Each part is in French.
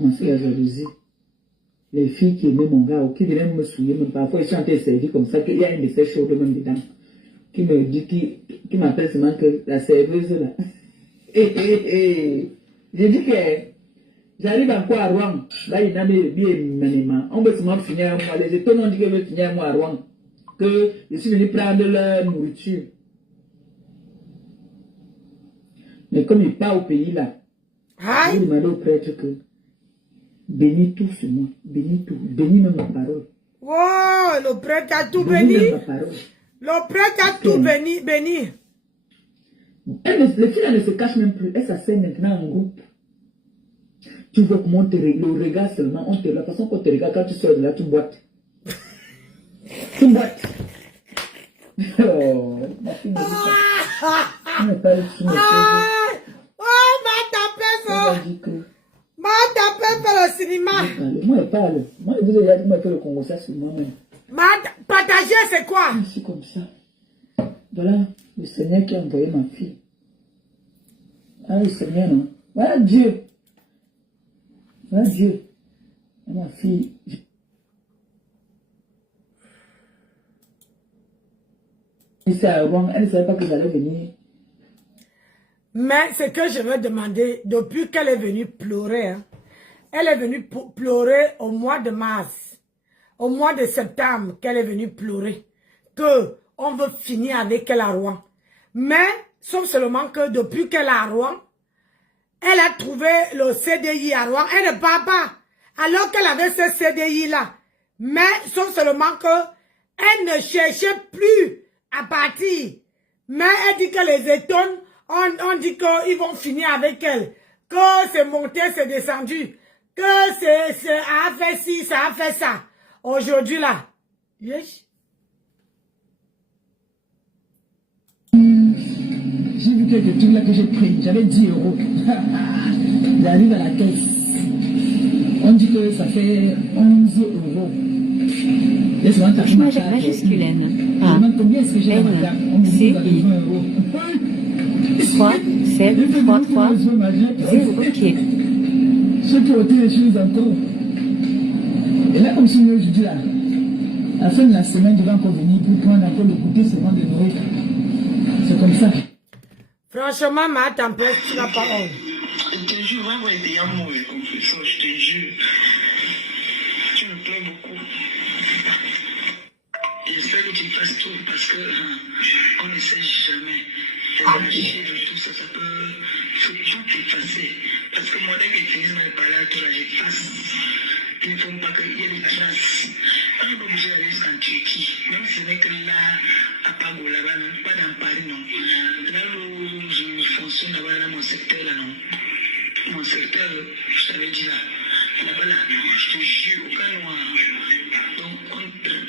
commencé la jalousie. Les filles qui aimaient mon gars, qui venaient me souiller, même parfois ils sont servis comme ça, qu'il y a une de ces chaudes même dedans, qui me dit, qui m'appelle seulement que la serveuse là. J'ai dit que j'arrive encore à Rouen. Là, il y a des bien, on veut seulement finir à moi. Les étonnes ont dit que je veux finir à moi à Rouen. Que je suis venu prendre leur nourriture. Mais comme il part au pays là, je vais demander au prêtre que bénis tout sur moi, bénis tout, bénis même ma parole. Oh, le prêtre a tout béni. Le prêtre a tout béni. Les filles ne se cachent même plus, elles s'asseyent maintenant en groupe. Tu vois comment on te regarde, le regard seulement, on te regarde, la façon qu'on te regarde quand tu sors de là, tu boites. Tu boites. Oh, ma fille me dit ça. Tu me parles sur mes choses. Oh, ma tapé ça. Ma tapé pour le cinéma. Moi, elle parle. Moi, je vous ai dit, moi, je fais le Congo, ça sur moi-même. Partager, c'est quoi? Je suis comme ça. Voilà le Seigneur qui a envoyé ma fille. Ah, le Seigneur, non? Voilà Dieu. Voilà Dieu. Ma fille. Elle ne savait pas que j'allais venir. Mais ce que je veux demander, depuis qu'elle est venue pleurer, hein, elle est venue pleurer au mois de mars, au mois de septembre, qu'elle est venue pleurer, que on veut finir avec elle à Rouen. Mais, sauf seulement que depuis qu'elle est à Rouen, elle a trouvé le CDI à Rouen, elle ne part pas, alors qu'elle avait ce CDI-là. Mais, sauf seulement que elle ne cherchait plus à partir. Mais elle dit que les étonnes, on dit qu'ils vont finir avec elle. Que c'est monté, c'est descendu. Que ça a fait ci, ça a fait ça. Aujourd'hui là. Yes. J'ai vu quelques trucs là que j'ai pris. J'avais 10 €. J'arrive à la caisse. On dit que ça fait 11 €. Image majuscule N. A. N. C. I. 3, 7, 3, 3, 0, OK. Ceux qui ont été les choses encore. Et là, comme si je dis là, à la fin de la semaine, je vais encore venir pour prendre encore le goûter seulement de Noël. C'est comme ça. Franchement, ma tempête, tu n'as pas honte. Je te jure, vraiment, il y a un mauvais complexe, je te jure. Tu me plais beaucoup. J'espère que tu fasses tout parce que on ne sait jamais. Lâcher de tout ça, ça peut tout effacer. Parce que moi, dès que tu finis de parler à toi, là, j'efface. Il ne faut pas qu'il y ait des traces. On n'est pas obligé d'aller jusqu'en Turquie. Même si ce n'est que là, à Pago, là-bas, non, pas dans Paris, non. Là où je fonctionne, là-bas, là, mon secteur, là, non. Mon secteur, je t'avais dit là. Là-bas, là, je te jure, aucun noir. Donc,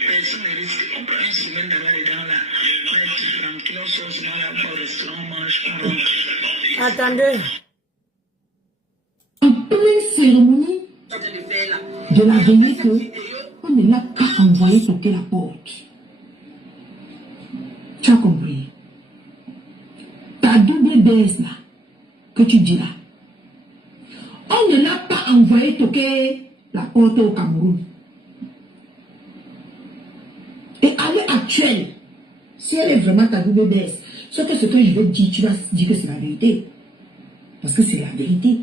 personne ne risque. On prend une semaine là-bas, dedans, là. On est tranquille, on sort souvent là, au restaurant, on mange, on rentre. Attendez. En pleine cérémonie de la veillée que on ne l'a pas envoyé toquer la porte. Tu as compris? Ta double baisse là, que tu dis là, on ne l'a pas envoyé toquer la porte au Cameroun. Et à l'heure actuelle, si elle est vraiment ta double baisse, ce que je vais te dire, tu vas dire que c'est la vérité. Parce que c'est la vérité.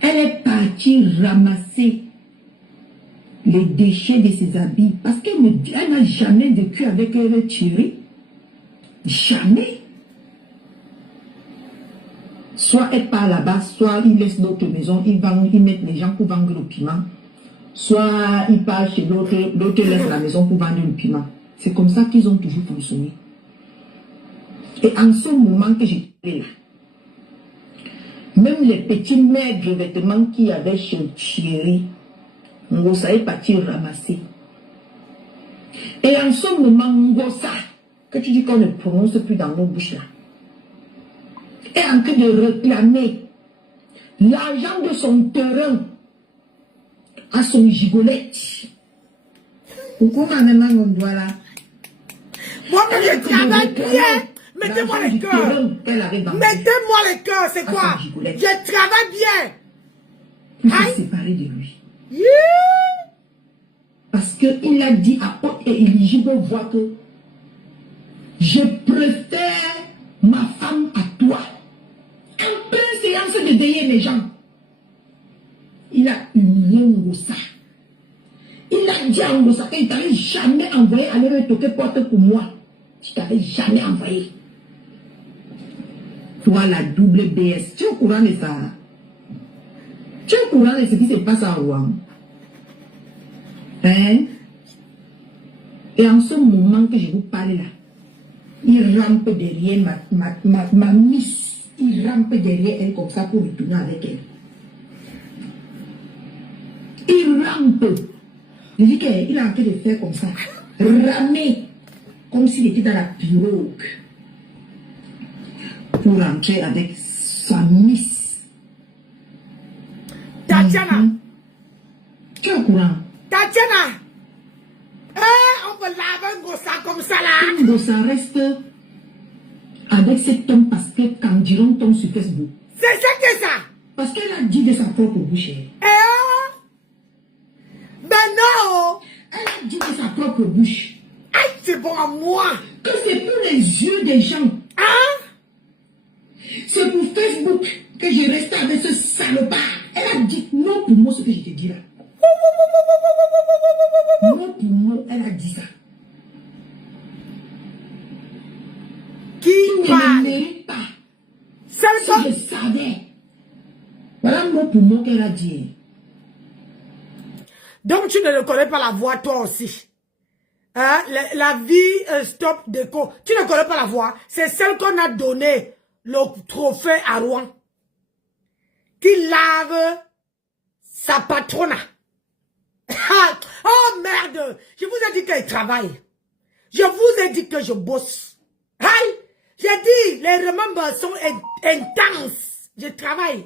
Elle est partie ramasser les déchets de ses habits. Parce qu'elle n'a jamais vécu avec elle Thierry. Jamais. Soit elle part là-bas, soit il laisse d'autres maisons, ils mettent les gens pour vendre le piment. Soit il part chez l'autre, l'autre laisse la maison pour vendre le piment. C'est comme ça qu'ils ont toujours fonctionné. Et en ce moment que j'étais là, même les petits maigres vêtements qu'il y avait chez Thierry, Ngosa est parti ramasser. Et en ce moment, Ngosa, que tu dis qu'on ne prononce plus dans nos bouches là, est en train de réclamer l'argent de son terrain à son gigolette. Pourquoi ma maman on doit là? Moi, mais je travaille bien. Mettez-moi l'argent les du cœurs. terrain qu'elle avait vendu. Mettez-moi les cœurs, c'est À quoi? son gigolette. Je travaille bien. Pour se Aïe. séparer de lui. Yeah. Parce qu'il a dit à Porte et éligible voix que je préfère ma femme à toi. En pleine séance de veiller les gens. Il a humilié Ngosa. Il a dit à Ngosa qu'il ne t'avait jamais envoyé aller retoquer porte pour moi. Tu t'avais jamais envoyé. Toi, la double BS, tu es au courant de ça? Tu es au courant de ce qui se passe à Rouen? Hein? Et en ce moment que je vous parle là, il rampe derrière ma miss. Il rampe derrière elle comme ça pour retourner avec elle. Il rampe. Je dis qu'il a en train de faire comme ça. Ramer. Comme s'il était dans la pirogue. Pour rentrer avec sa miss. Tatiana. Tu es au courant? Tatiana. On peut laver un gossa comme ça là. Ngosa reste avec cet homme parce que quand diront tombe sur Facebook. C'est ça que ça. Parce qu'elle a dit de sa propre bouche. Ben non. Elle a dit de sa propre bouche Aïe, c'est bon à moi. que c'est pour les yeux des gens. Hein? C'est pour Facebook que je reste avec ce salopard. Elle a dit non pour moi ce que je te dis là. Non pour moi, elle a dit ça. Qui Tu ne le parle? mérites pas. C'est Si ça. je savais. Voilà mot pour mot qu'elle a dit. Donc tu ne reconnais pas la voix toi aussi. Hein? La vie stop déco. Tu ne connais pas la voix. C'est celle qu'on a donné le trophée à Rouen. Qui lave sa patrona. Oh merde. Je vous ai dit qu'elle travaille. Je vous ai dit que je bosse. Aïe. J'ai dit, les remembers sont intenses. Je travaille.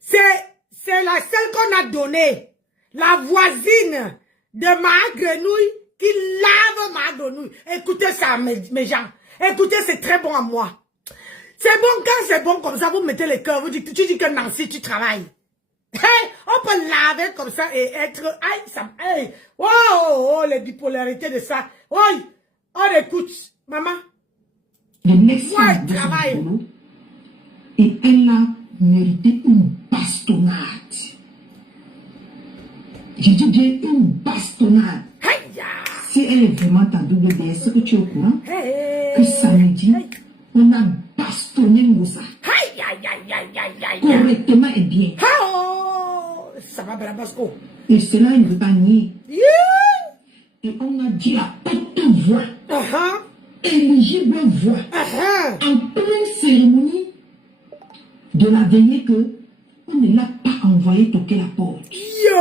C'est la seule qu'on a donnée. La voisine de ma grenouille qui lave ma grenouille. Écoutez ça, mes gens. Écoutez, c'est très bon à moi. C'est bon quand c'est bon comme ça, vous mettez les cœurs. Tu dis que Nancy, tu travailles. Hey, on peut laver comme ça et être... Aïe, ça... Hey, oh, les bipolarités de ça. Oui, on écoute. Maman. Le next Ouais, de son travail. boulot, et elle a mérité une bastonnade. Je dis bien une bastonnade. Hey, ya. Si elle est vraiment ta double BS, est-ce que tu es au courant Hey. que samedi, Hey. on a bastonné Ngosa Aïe, aïe, aïe, aïe, aïe, aïe. correctement et bien. Oh, ça va, Brabasco. Et cela, il ne veut pas nier. Yeah. Et on a dit à haute voix, éligible voix, en pleine cérémonie de la veillée que on ne l'a pas envoyé toquer la porte. Yo,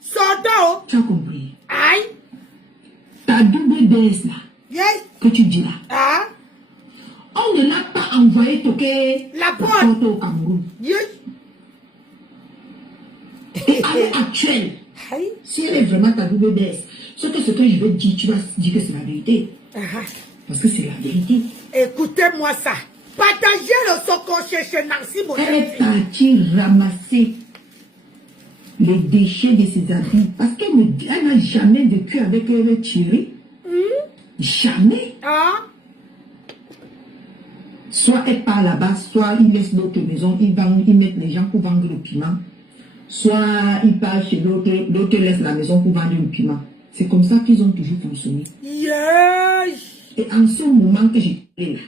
soto. Tu as compris? Aïe. Ta double BS là, Yeah. que tu dis là, Ah. on ne l'a pas envoyé toquer La porte. au Cameroun. Yeah. Et à l'heure actuelle, Aïe. si elle est vraiment ta double BS, ce que je vais dire, tu vas dire que c'est la vérité. Parce que c'est la vérité. Écoutez-moi ça. Partagez le socoché chez Nancy Elle est partie ramasser les déchets de ses habits. Parce qu'elle n'a jamais vécu avec Thierry. Jamais. Ah. Soit elle part là-bas, soit il laisse d'autres maisons, il met les gens pour vendre le piment. Soit il part chez l'autre, l'autre laisse la maison pour vendre le piment. C'est comme ça qu'ils ont toujours fonctionné. Yeah. Et en ce moment que j'étais là,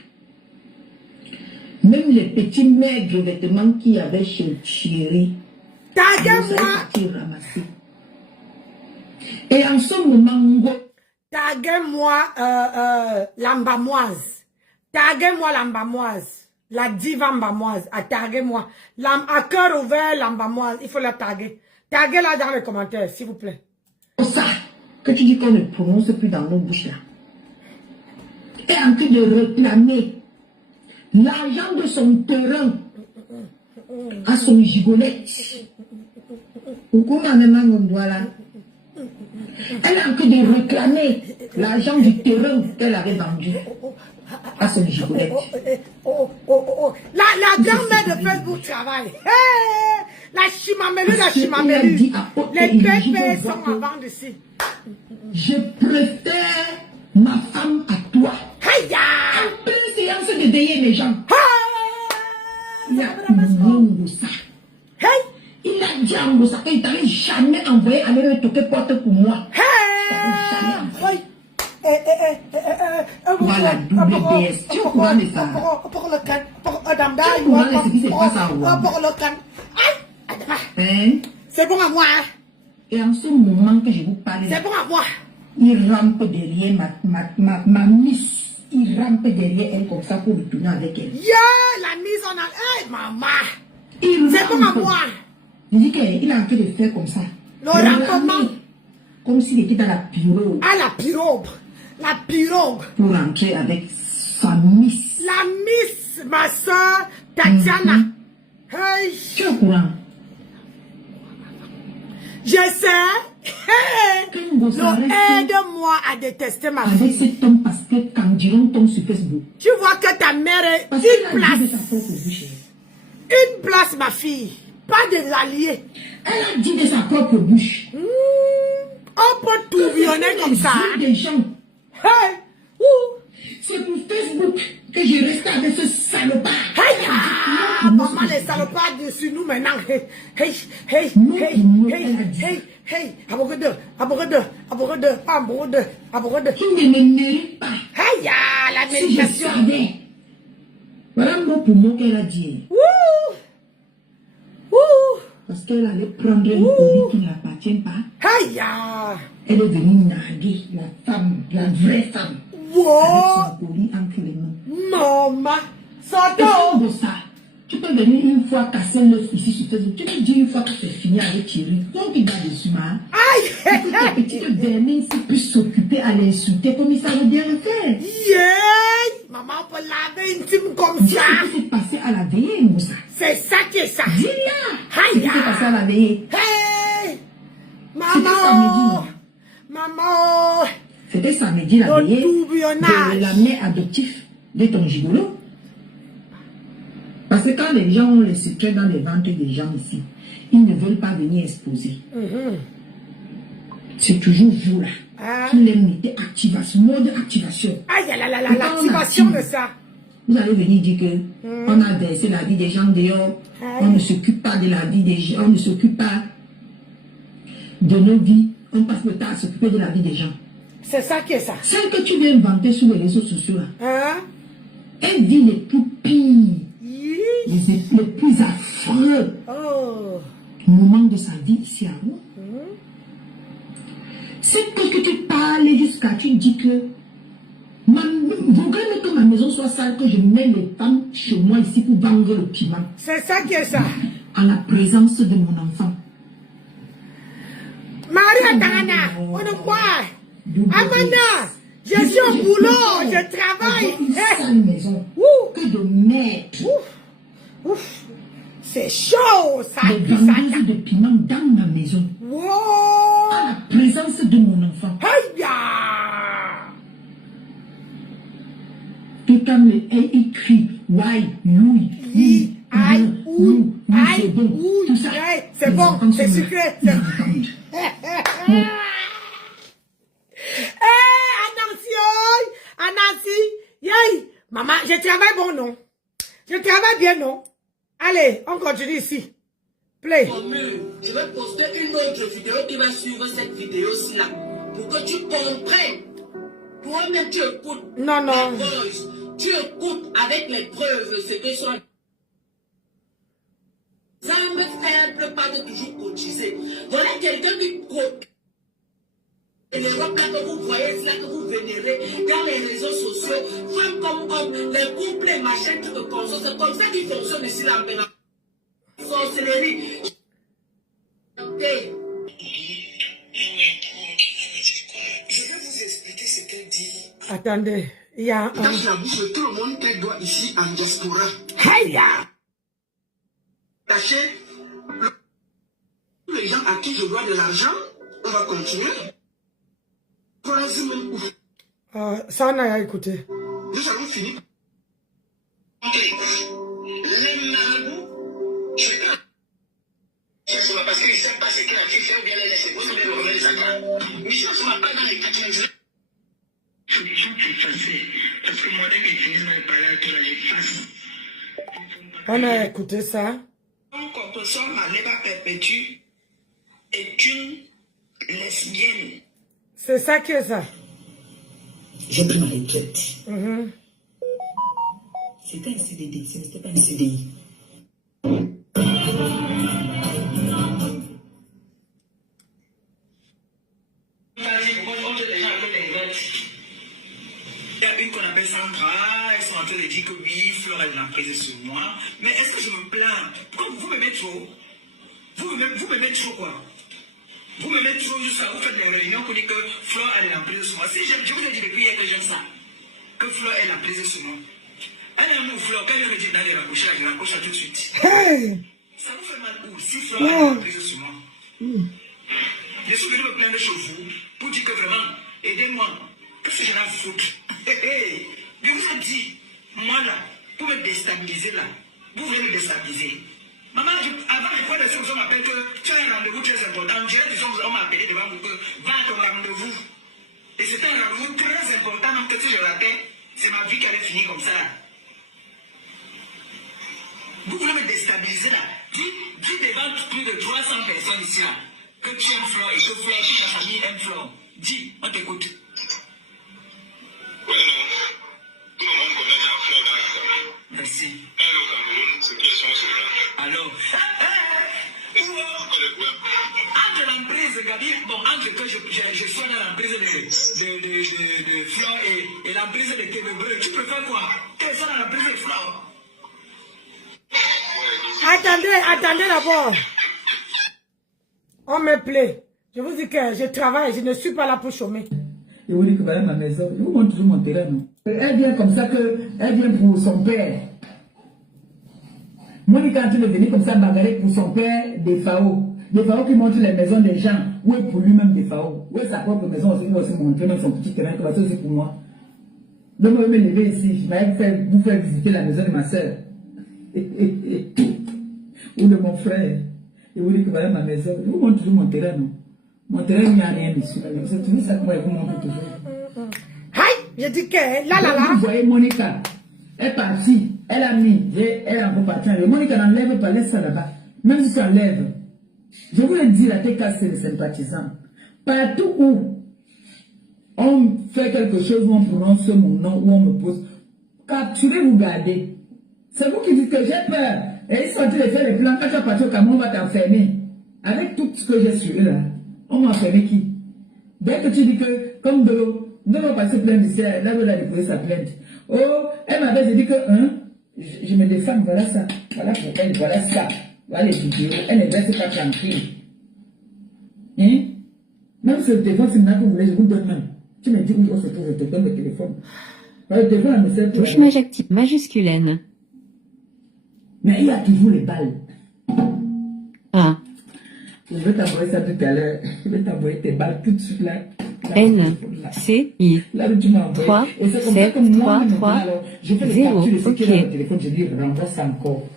même les petits maigres vêtements qu'il y avait chez Thierry, Taguez-moi. ramasser. Et en ce moment, Taguez-moi l'ambamoise. Taguez-moi l'ambamoise. La diva ambamoise. Taguez-moi. À cœur ouvert, l'ambamoise. Il faut la taguer. Taguez-la dans les commentaires, s'il vous plaît. ça que tu dis qu'on ne prononce plus dans nos bouches là, est en train de réclamer l'argent de son terrain à son gigolette. Elle est en train de réclamer l'argent du terrain qu'elle avait vendu à son gigolet. La grand-mère de Facebook travaille. Hey, la chimamelu. Les bébés sont à vendre ici. Je préfère ma femme à toi. Hey, En pleine séance de délier les gens. Il a ça. Hey, Il a dit à Moussa qu'il t'avait jamais envoyé aller me toquer porte pour moi. hey. Voilà, double DS. Tu es au courant de ça? Hein? C'est bon à moi. Et en ce moment que je vous parle, C'est bon à moi. il rampe derrière ma miss. Il rampe derrière elle comme ça pour retourner avec elle. Yeah, la mise en alerte. Hey, maman. Il C'est bon à rampe. moi. Il dit qu'il est en train de faire comme ça. Le rampement. Comme s'il était dans la pirogue Ah, la pirogue. La pirogue. pour rentrer avec sa miss. La miss, ma soeur Tatiana. Hey, Tu es au courant? je sais. Hey, Quand vous arrêtez aide-moi à détester ma avec fille. cet homme parce que quand Diron tombe sur Facebook, Tu vois que ta mère est parce qu'elle une a dit de place. sa propre bouche. Une place, ma fille. Pas des alliés. Elle a dit de sa propre bouche. On peut tourbillonner comme ça. Des gens. Hey, ouh. C'est pour Facebook que je reste avec ce salopard. Hey, ah, maman, les salopards dessus nous maintenant. Hey, hey, hey, Non, hey, non, hey, elle a dit. hey, hey. Aborde. Il ne me mérite pas. Hey, ah, la Si je méditation. savais. Voilà mot pour mot qu'elle a dit. Ouh. Ouh. Parce qu'elle allait prendre une colis qui ne l'appartient pas. Hey, ah. Elle est venue narguer la femme, la vraie femme. Wow. Avec son colis entre les mains. Maman. Et Sortons. de ça, tu peux venir une fois casser l'œuf ici sur Facebook. Tu peux dire une fois que c'est fini avec Thierry. Donc il va dessus, man. Aïe. Que ta petite vermine puisse s'occuper à l'insulter comme il savait bien le faire. Yeah. Maman, on peut laver une team comme Dis ça. ce qui s'est passé à la veillée, Moussa. C'est ça qui est ça. Dis-la. Ce Aïe. qui s'est passé à la veillée. Hey. C'était Maman. samedi. Maman. C'était samedi la Le veillée tourbillonnage. de la mère adoptive de ton gigolo. Parce que quand les gens ont les secrets dans les ventres des gens ici, ils ne veulent pas venir exposer. C'est toujours vous là. Ah. Qui les mettez activation, mode activation. Aïe, Et quand on l'activation de active, ça. vous allez venir dire que on a versé la vie des gens dehors, on ne s'occupe pas de la vie des gens, on ne s'occupe pas de nos vies, on passe le temps à s'occuper de la vie des gens. C'est ça qui est ça. Celle que tu viens inventer sur les réseaux sociaux là, Hein? elle vit les plus pires, Yi. les plus affreux Oh. moments de sa vie ici à vous. C'est que tu parles jusqu'à tu dis que voudrais que ma maison soit sale, que je mets les femmes chez moi ici pour vendre le piment C'est ça qui est ça. en la présence de mon enfant. Maria Tangana, on ne voit. Amanda, je suis au boulot, je travaille. Une sale maison. Ouh. Que de merde. Ouf. C'est chaud, ça. Les vendeuses de piment dans ma maison. Wow. En la présence de mon enfant. Aïe. Quelqu'un me écrit, why, Louis, Yi. Aïe. Ouh. Aïe. c'est bon. Ouh. Tout ça. Aïe. C'est Les bon, enfants c'est sont là. sucré. Ils entendent. Anansi, yay, maman, je travaille bon, non? Je travaille bien, non? Allez, on continue ici. Play. Je vais poster une autre vidéo qui va suivre cette vidéo-ci là. Pour que tu comprennes. Toi-même, tu écoutes. Non, non. les voices. Tu écoutes avec les preuves ce que sont. Semble faible, pas de toujours cotiser. Voilà quelqu'un qui cote. Et les gens là que vous voyez, c'est là que vous vénérez dans les réseaux sociaux, femmes comme hommes, les couples, les machins, tout le consort. C'est comme ça qu'ils fonctionnent ici là maintenant. Sorcellerie. Je vais vous expliquer ce qu'elle dit. Attendez, il y a un... Dans la bouche de tout le monde qu'elle doit ici en diaspora. Hey, Sachez, les gens à qui je dois de l'argent, on va continuer. Troisième, ça, on a écouté. nous avons fini Les marabouts, je sais pas. Parce qu'ils ne savent pas ce qu'il a fait ou bien les laisser. Vous savez le remède sacré. Michel ne sera pas dans les 99. Il faut tout effacer. Parce que moi, dès que l'utilisme n'est pas là, tout là, j'efface. On a écouté ça. Donc, Corporation Maleba Perpétue est une lesbienne. C'est ça qui est ça. J'ai pris ma retraite. C'était un CDD, ce n'était pas un CDI. Il y a une qu'on appelle Sandra, elles sont en train de dire que oui, Fleur elle l'a prise sur moi. Mais est-ce que je me plains? Pourquoi vous m'aimez trop? Vous m'aimez trop quoi? Vous m'aimez trop jusqu'à vous faites des réunions pour dire que Fleur elle l'a prise sur moi. Si je vous ai dit depuis hier que j'aime ça, que Fleur elle l'a prise sur moi. Elle aime où Fleur, quand elle me dit d'aller raccrocher là, je raccroche là tout de suite. Hey! Ça vous fait mal où? Si Fleur elle l'a prise sur moi. Je suis venu me plaindre chez vous pour dire que vraiment, aidez-moi. Qu'est-ce que j'en ai à foutre? Je vous ai dit, moi là, pour me déstabiliser là, vous voulez me déstabiliser. Maman, avant de prendre des choses, on m'appelle que tu as un rendez-vous très important. On dirait que on m'a appelé devant vous que va à ton rendez-vous. Et c'était un rendez-vous très important, donc que si je ratais, c'est ma vie qui allait finir comme ça là. Vous voulez me déstabiliser là? Dis devant plus de 300 personnes ici là, que tu aimes Fleur et que Fleur, toute ta famille aime Fleur. Dis, on t'écoute. Oui, non. Tout le monde connaît bien Fleur dans la famille. Merci. Elle au Cameroun, c'est qui sont sur là. Alors, entre l'emprise, Gabi, bon, entre que je sois dans l'emprise de Fleur et l'emprise de Ténébreux, tu préfères quoi? Qu'elle soit dans l'emprise de Fleur? Attendez d'abord. On me plaît. Je vous dis que je travaille, je ne suis pas là pour chômer. Je vous dis que voilà ma maison. Je vous montre toujours mon terrain, non? Elle vient comme ça que, elle vient pour son père. Monica est en train de venir comme ça bagarrer pour son père des FAO. Des FAO qui montrent les maisons des gens. Ou pour lui-même des FAO. Ou sa propre maison aussi, il va aussi montrer même son petit terrain qui va aussi pour moi. Donc je vais me lever ici. Je vais vous faire visiter la maison de ma soeur. Ou de mon frère. Je vous dis que voilà ma maison. Je vous montre toujours mon terrain, non? Mon terrain, il n'y a rien dessus. C'est toujours ça que moi, je vous montre toujours. Aïe! Je dis que là. Vous voyez Monica, elle est partie. Elle a mis, elle est encore partie. Monica n'enlève pas, laisse ça là-bas. Même si tu enlèves, je vous le dis, la TK, c'est les sympathisants. Partout où on fait quelque chose, où on prononce mon nom, où on me pose, capturez, vous gardez. C'est vous qui dites que j'ai peur. Et ils sont en train de faire les plans. Quand tu vas partir au Cameroun, on va t'enfermer. Avec tout ce que j'ai sur eux là, on m'a enfermé qui? Dès que tu dis que, comme de l'eau va passer plainte ici, là où elle a déposé sa plainte. Oh, elle m'avait dit que, je me défends, voilà ça. Voilà pour elle, voilà ça. Voilà les vidéos. Elle ne reste pas tranquille. Hein? Même si le téléphone, c'est maintenant que vous voulez, je vous donne même. Tu me dis où on se trouve, je te donne le téléphone. Le téléphone, me sert pour Touche majuscule majuscule N. Mais il y a toujours les balles. A. Je vais t'envoyer ça tout à l'heure. Je vais t'envoyer tes balles tout de suite là. N. C. I. Là où tu m'as envoyé. 3, Et c'est comme 7, ça que moi, 3, maintenant, 3, alors, je fais les 0, captures de ce qu'il y a dans ok. le téléphone. Je dis, renvoie ça encore.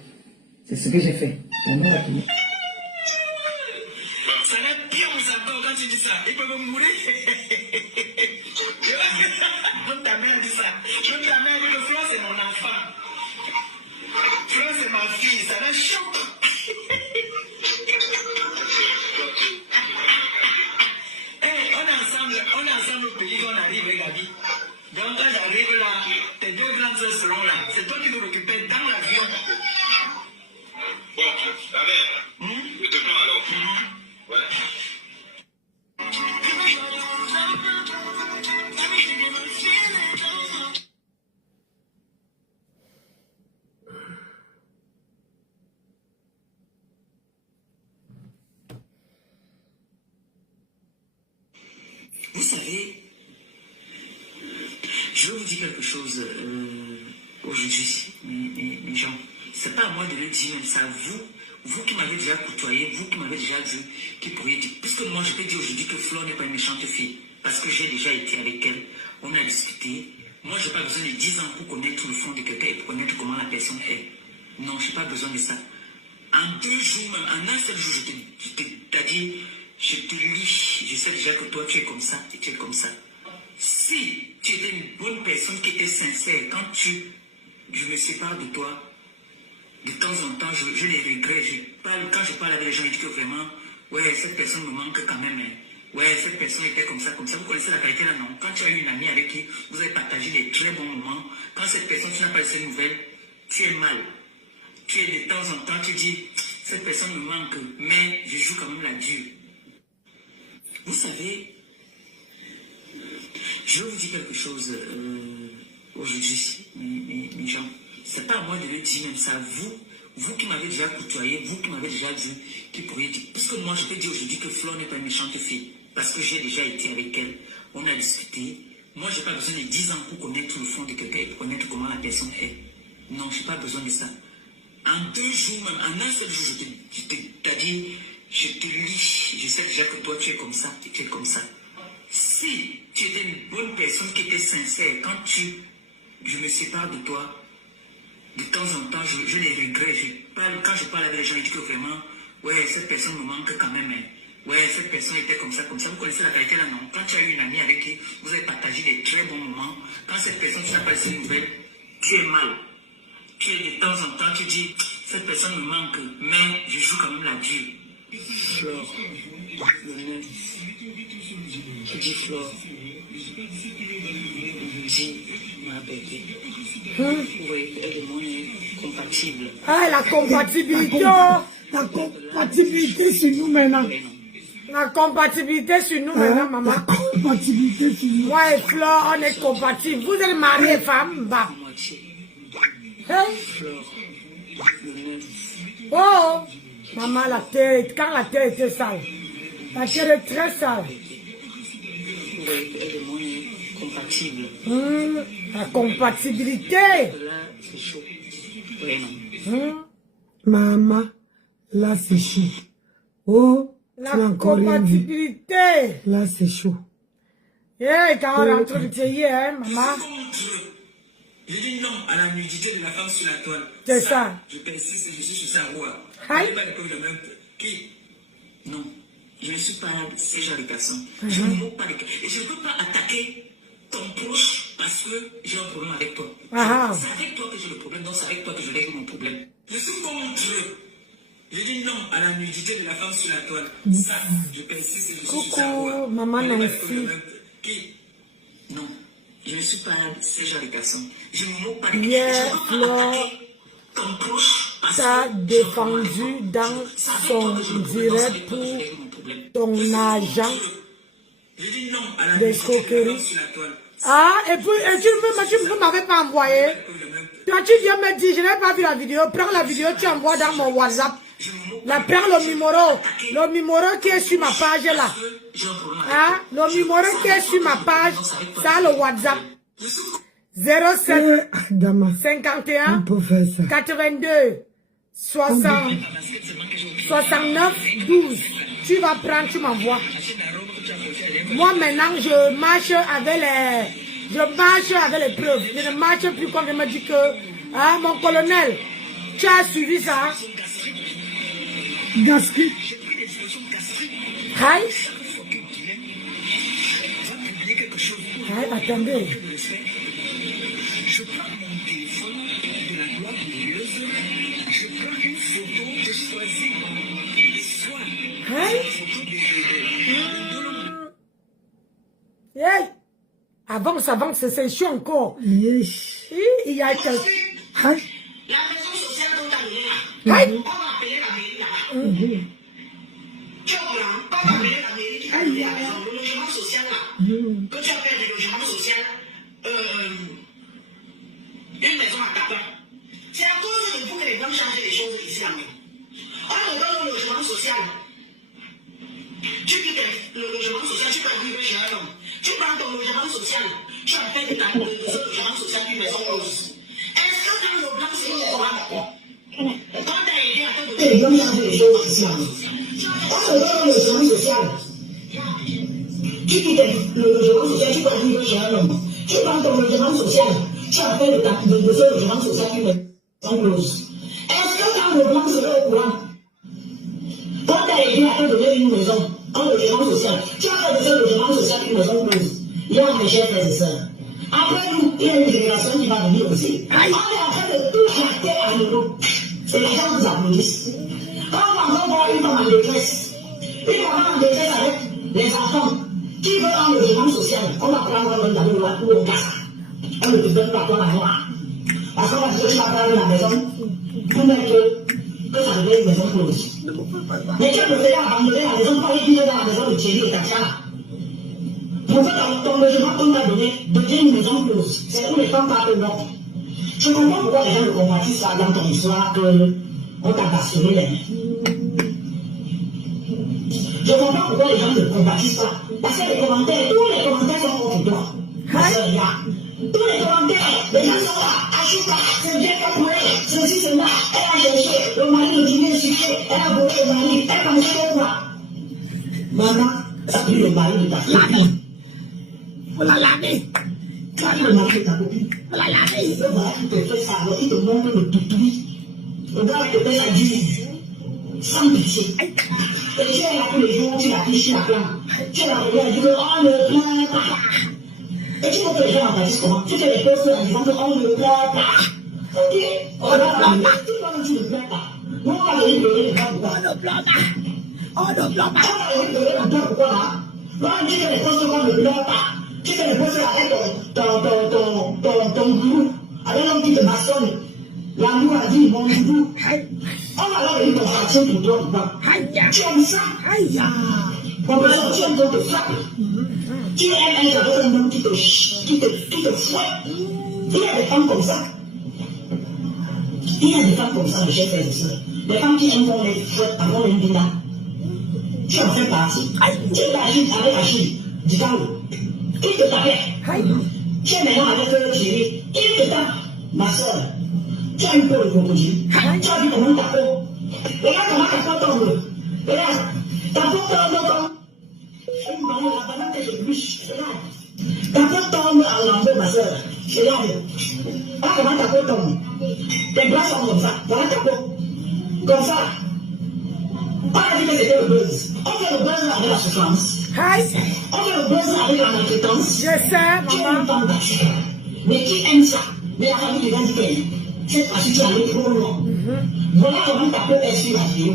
C'est ce que j'ai fait. Maintenant, là, tout. Ça n'est pire encore quand tu dis ça. Ils peuvent me mourir. Donc ta mère dit ça. Donc ta mère dit que Fleur c'est mon enfant. Fleur c'est ma fille. Ça la choque. On est ensemble au pays qu'on arrive, Gabi. Donc quand j'arrive là, tes deux grandes sœurs seront là. C'est toi qui nous récupères dans l'avion. Bon, la mère, je te prends alors. Voilà. Vous savez, je vais vous dire quelque chose aujourd'hui, mes gens. C'est pas à moi de le dire, même ça, vous qui m'avez déjà côtoyé, vous qui m'avez déjà vu, qui pourriez dire, puisque moi je peux dire aujourd'hui que Fleur n'est pas une méchante fille, parce que j'ai déjà été avec elle, on a discuté, Moi, je n'ai pas besoin de 10 ans pour connaître le fond de quelqu'un et pour connaître comment la personne est. Non, je n'ai pas besoin de ça. En 2 jours, même en un seul jour, je t'ai dit, je te lis, je sais déjà que toi, tu es comme ça et tu es comme ça. Si tu étais une bonne personne qui était sincère, quand je me sépare de toi, de temps en temps, je les regrette. Quand je parle avec les gens, je dis que vraiment, ouais, cette personne me manque quand même. Hein. Ouais, cette personne était comme ça, comme ça. Vous connaissez la qualité là, non? Quand tu as eu une amie avec qui vous avez partagé des très bons moments, quand cette personne, tu n'as pas laissé de nouvelles, tu es mal. Tu es de temps en temps, tu dis, cette personne me manque, mais je joue quand même la dure. Vous savez, je vais vous dire quelque chose aujourd'hui, mes gens. C'est pas à moi de le dire même ça. Vous qui m'avez déjà côtoyé, vous qui m'avez déjà vu, qui pourriez dire. Parce que moi, je peux dire aujourd'hui que Flo n'est pas une méchante fille. Parce que j'ai déjà été avec elle. On a discuté. Moi, je n'ai pas besoin de 10 ans pour connaître le fond de quelqu'un et pour connaître comment la personne est. Non, je n'ai pas besoin de ça. En 2 jours, même en un seul jour, je t'ai dit, je te lis, je sais déjà que toi, tu es comme ça et tu es comme ça. Si tu étais une bonne personne qui était sincère, quand je me sépare de toi, de temps en temps, je les regrette. Quand je parle avec les gens, je dis que vraiment, ouais, cette personne me manque quand même. Hein. Ouais, cette personne était comme ça, comme ça. Vous connaissez la qualité là, non? Quand tu as eu une amie avec qui vous avez partagé des très bons moments, quand cette personne, tu n'as pas laissé de nouvelles, tu es mal. Tu es de temps en temps, tu dis, cette personne me manque, mais je joue quand même la dure. Flore, le 9. Tu dis Flore. Dis ma bébé. Oui, elle et moi est compatible. Ah, la compatibilité. La compatibilité sur nous maintenant. La compatibilité sur nous maintenant, maman. La compatibilité sur nous. Moi et Flore, on est compatibles. Vous êtes mariés et femme, bah. Hein? Oh, maman, la terre, quand la terre était sale, la terre est très sale. Oui, elle et moi est compatible. La compatibilité. Là, c'est chaud. Vraiment. Maman, là c'est chaud. Oh, la compatibilité. Là c'est chaud. Yeah, quand on rentre du pays, hein, maman. J'ai dit non à la nudité de la femme sur la toile. C'est ça. Je persiste et je suis sur sa voie. Aïe. Qui? Non. Je ne suis pas ces genres de personnes. Je ne moque pas de... Et je ne peux pas attaquer ton proche parce que j'ai un problème avec toi. C'est avec toi que j'ai le problème, donc c'est avec toi que je règle mon problème. Je suis contre eux. J'ai dit non à la nudité de la femme sur la toile. Ça, je persiste et je suis sur sa voie. Coucou, maman Nancy. Qui? Non. Je ne suis pas ces genres de personnes. Je ne me moque pas de ton proche. T'as défendu dans son direct pour ton agent d'escroquerie. Ah, et puis tu ne m'avais pas envoyé. Toi, tu viens me dire, je n'ai pas vu la vidéo. Prends la vidéo, tu envoies dans mon WhatsApp. Là, prends le numéro qui est sur ma page là. Ah, le numéro qui est sur ma page, ça le WhatsApp. 07 51 82 60 69 12. Tu vas prendre, tu m'envoies. Moi maintenant je marche avec les preuves. Je ne marche plus comme je me dis que hein, mon colonel, tu as suivi ça. Gaspille. Aïe. Aïe, attendez. Je prends mon téléphone de la gloire glorieuse, je prends une photo, je choisis soit une photo de Hey. Avance, c'est chaud encore. Yes. Il y a quelqu'un. La maison sociale dont tu as donné là, on va appeler la mairie là-bas. Tu es au courant? On va appeler la mairie qui t'a donné la maison, le logement social là. Que tu as fait du logement social, une maison à Capin. C'est à cause de vous que les blancs changent les choses ici là. On te donne le logement social. Tu quittes le logement social, tu peux vivre chez un homme. Tu prends ton logement social, tu as fait de ce logement social une maison rose. Est-ce que quand le blanc c'est au courant? Quand tu as aidé à faire de les blancs changent les choses ici là. On te donne le logement social. Tu quittes le logement social, tu peux vivre chez un homme. Tu prends ton logement social, tu as fait de ce logement social une maison close. Est-ce que quand le blanc serait au courant, quand tu as aidé à te donner une maison, un logement social, tu as fait de ce logement social une maison close. Il y a mes chers frères et sœurs. Après nous, il y a une génération qui va venir aussi. On est en train de tout tracter à nouveau. Et les gens nous applaudissent. Quand on va voir une femme en détresse, une maman en détresse avec les enfants, qui veut un logement social, on va prendre un logement là où on casse. On ne te donne pas toi la noire. Parce qu'on va dire que tu vas prendre la maison pour mettre que ça devient une maison close. Mais tu peux faire abandonner la maison, pas y dans la maison de Thierry et Tatiana. Pour faire ton logement qu'on t'a donné devient une maison close. C'est où les femmes partent non. Je comprends pourquoi les gens ne compatissent pas dans ton histoire qu'on t'a bastonné les mains. Je comprends pourquoi les gens ne compatissent pas. Parce que les commentaires, tous les commentaires sont contre toi. Tous les commentaires, les gens sont là, achète pas, c'est bien compris, ceci, cela, elle a cherché, le mari de dîner sucré, elle a volé le mari, elle a mangé quoi. Maman, ça pris le mari de ta fille. On l'a lavé. Ça pris le mari de ta copine. On l'a lavé. Le mari qui te fait ça, il te montre le toutoui. Le gars qui te fait ça dit, sans pitié. Et tu es là tous les jours, tu l'as fiché la flamme. Tu l'as regardé, tu dis, oh le plein papa. Et tu vois que les gens réagissent comment? Tu fais les posts en disant que on ne pleure pas. Ok? On ne pleure pas. Tu ne pleures pas. Nous, on va venir pleurer le temps pourquoi? On ne pleure pas. On ne pleure pas. On va venir pleurer le temps pourquoi là? Moi, tu fais les posts qu'on ne pleure pas. Tu fais les posts avec ton gourou. Avec l'homme qui te maçonne. L'amour a dit, mon gourou. On va alors venir ton sanction pour toi pourquoi? Tu aimes ça? Pour que tu aimes qu'on te frappe. Tu aimes un homme qui te fouette. Il y a des femmes comme ça. Il y a des femmes comme ça, mes chers frères et sœurs. Des femmes qui aiment qu'on les fouette avant une vie là. Tu en fais partie. Tu es Achille avec Achille, du Galo. Il te tapait. Tu es maintenant avec Thierry. Il te tape, ma soeur. Tu as une peau de crocodile. Tu as vu comment ta peau. Regarde comment ta peau tombe. Regarde. Ta peau tombe. La banane que je bûche, regarde. Ta peau tombe en lambeau, ma soeur. Regarde. Regarde comment ta peau tombe. Tes bras sont comme ça. Voilà ta peau. Comme ça. On a dit que c'était le buzz. On fait le buzz avec la souffrance. On fait le buzz avec la maltraitance. Je sais, maman. Tu es une femme battue. Mais qui aime ça? Mais la famille devient dit cette fois-ci, tu es allé trop loin. Voilà comment ta peau est sur la vidéo.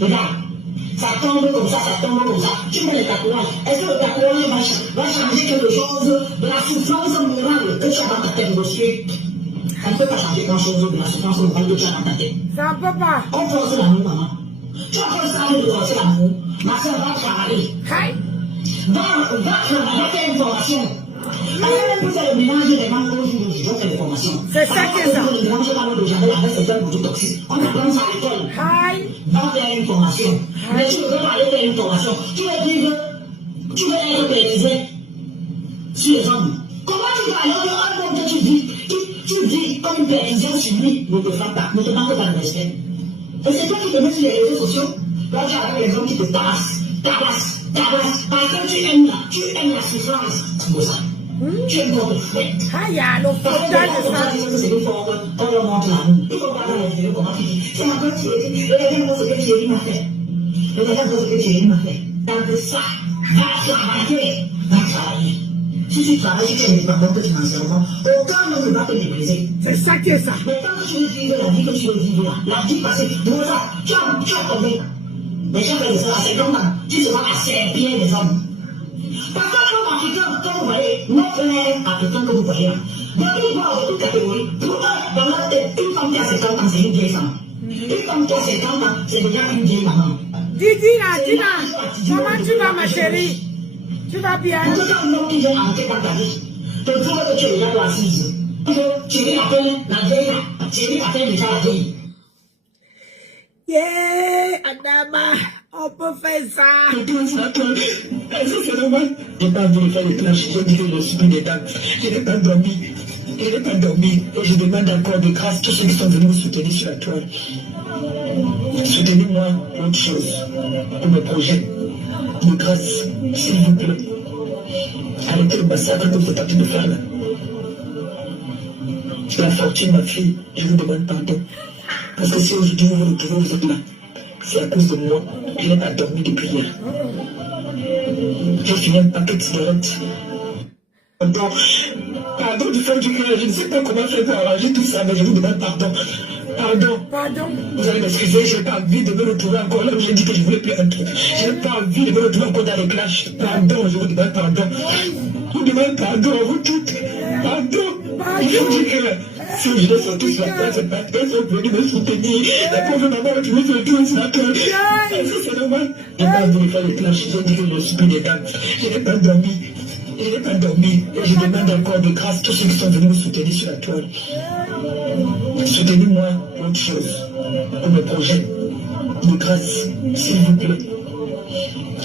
Regarde. Ça tombe comme ça, ça tombe comme ça. Tu mets les tatouages. Est-ce que le tatouage va changer quelque chose de la souffrance morale que tu as dans ta tête, monsieur? Ça ne peut pas changer grand-chose de la souffrance morale que tu as dans ta tête. Ça ne peut pas. On force l'amour, maman. Tu as forcé de forcer l'amour. Ma soeur va travailler. Va travailler, faire une formation. Elle peut faire le mélange des membres aujourd'hui. On fait des formations. C'est ça qui est ça. Le mélange des membres de javel avec certains produits toxiques. On apprend ça à l'école. Va faire une formation. Mais tu ne veux pas aller faire une formation. Tu veux être périsé sur les hommes. Comment tu vas aller dans un monde que tu dis comme une perfusion sur lui, ne te frappe pas, ne te manque pas de respect. Et c'est toi qui te mets sur les réseaux sociaux, là tu as les hommes qui te tabassent. Parce que tu aimes la souffrance. C'est pour ça. Tu aimes notre fouette. Il y a le fouettage de ça. C'est une forme qu'on leur montre l'amour. Il faut regarder les vidéos, comment tu dis. C'est ma petite Thierry. Regardez-moi ce que Thierry m'a fait. Regardez-moi ce que Thierry m'a fait. Dans ça, va travailler. Si tu travailles, si tu es indépendant, que tu n'en sais pas, aucun homme ne va te mépriser. C'est ça qui est ça. Mais tant que tu veux vivre la vie que tu veux vivre, la vie passée, pour ça, tu as tombé. Mais chers frères et sœurs, à 50 ans, tu seras à servir des hommes. Parce que comme Africains, comme vous voyez, nos frères africains que vous voyez là, depuis voir de toute catégorie, pour eux, dans leur tête, une femme qui a 50 ans, c'est une vieille femme. Une femme qui a 50 ans, c'est déjà une vieille maman. Dina, comment tu vas, ma chérie? Tu vas bien? Pour que quand un homme qui vient entrer dans ta vie, te trouve que tu es déjà assise. Tu viens appeler la vieille là, tu viens appeler déjà la vieille. Yeah, Adama, on peut faire ça. Est-ce que c'est normal? Je n'ai pas voulu faire le clash, j'ai dit que je suis d'état. Je n'ai pas dormi. Et je demande encore de grâce tous ceux qui sont venus me soutenir sur la toile. Soutenez-moi autre chose pour mes projets. De grâce, s'il vous plaît. Arrêtez le massacre que vous êtes en train de faire là. La fortune, ma fille, je vous demande pardon. Parce que si aujourd'hui vous vous retrouvez, vous êtes là, c'est à cause de moi. Je n'ai pas dormi depuis hier. J'ai fini un paquet de cigarettes. Pardon du fond du cœur, je ne sais pas comment faire pour arranger tout ça, mais je vous demande pardon. Pardon. Vous allez m'excuser, je n'ai pas envie de me retrouver encore là où j'ai dit que je ne voulais plus entrer. Je n'ai pas envie de me retrouver encore dans les clashs. Pardon, je vous demande pardon. Je vous demande pardon, vous toutes. Pardon. Du fond du cœur. Si je dois sortir sur la place, c'est pas très sont venus me soutenir. La pauvre maman, tu me fais tout ça. C'est normal. Je n'ai pas envie de faire les clashs. J'ai dit que je suis plus des dames. Je n'ai pas dormi. Et je demande encore de grâce tous ceux qui sont venus me soutenir sur la toile. Soutenez-moi pour autre chose, pour mes projets. De grâce, s'il vous plaît.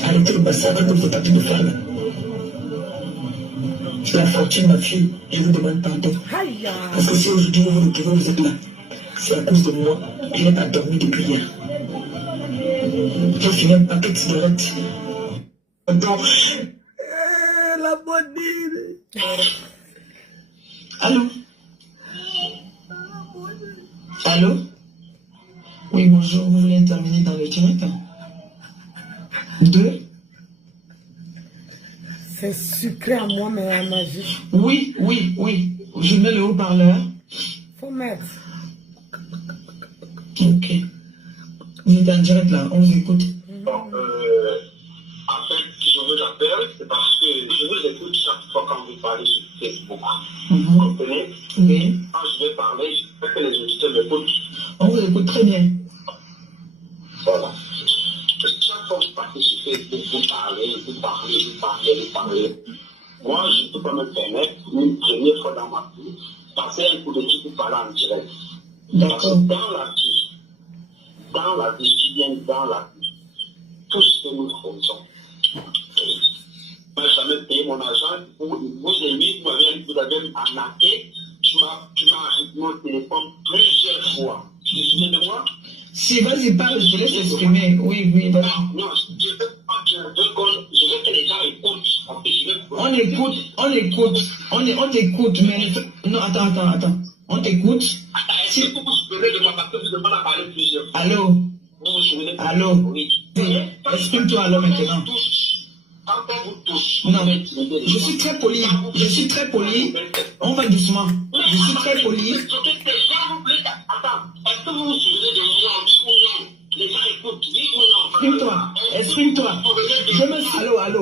Arrêtez le massacre que vous êtes en train de faire là. La fortune, ma fille, je vous demande pardon. Parce que si aujourd'hui vous vous retrouvez, vous êtes là, c'est à cause de moi. Je n'ai pas dormi depuis hier. J'ai fini un paquet de cigarettes. Pardon. La bonne. Allô? Allô? Oui, bonjour, vous voulez intervenir dans le direct? 2? C'est sucré à moi, mais à magie. Oui. Je mets le haut-parleur. Faut mettre. Ok. Vous êtes en direct là, on vous écoute. En fait, si je vous appelle, c'est parce que je vous écoute chaque fois quand vous parlez sur Facebook. Vous comprenez? Oui. Quand je vais parler, je veux que les auditeurs m'écoutent. On vous écoute très bien. Voilà. Chaque fois que vous partez sur Facebook, vous parlez. Moi, je ne peux pas me permettre, une première fois dans ma vie, passer un coup de fil pour parler en direct. Parce que dans la vie, je dis bien dans la vie, tout ce que nous faisons, je n'ai jamais payé mon argent, vous avez arnaqué, tu m'as arrêté mon téléphone plusieurs fois. Tu te souviens de moi? Si, vas-y, parle, je te laisse exprimer. Oui, vas-y. Non, je veux que les gens écoutent. On t'écoute, mais... Non, attends. On t'écoute. Est-ce que vous vous souvenez de moi parce que vous demandez à parler plusieurs fois? Allô? Vous vous souvenez de moi? Allô? Oui. Exprime-toi alors maintenant. Quand on vous touche, non, mais je suis très poli. On va doucement. Je suis très poli. Attends, est-ce que vous vous souvenez de moi, oui ou non? Les gens écoutent, oui ou non? Exprime-toi. Allô.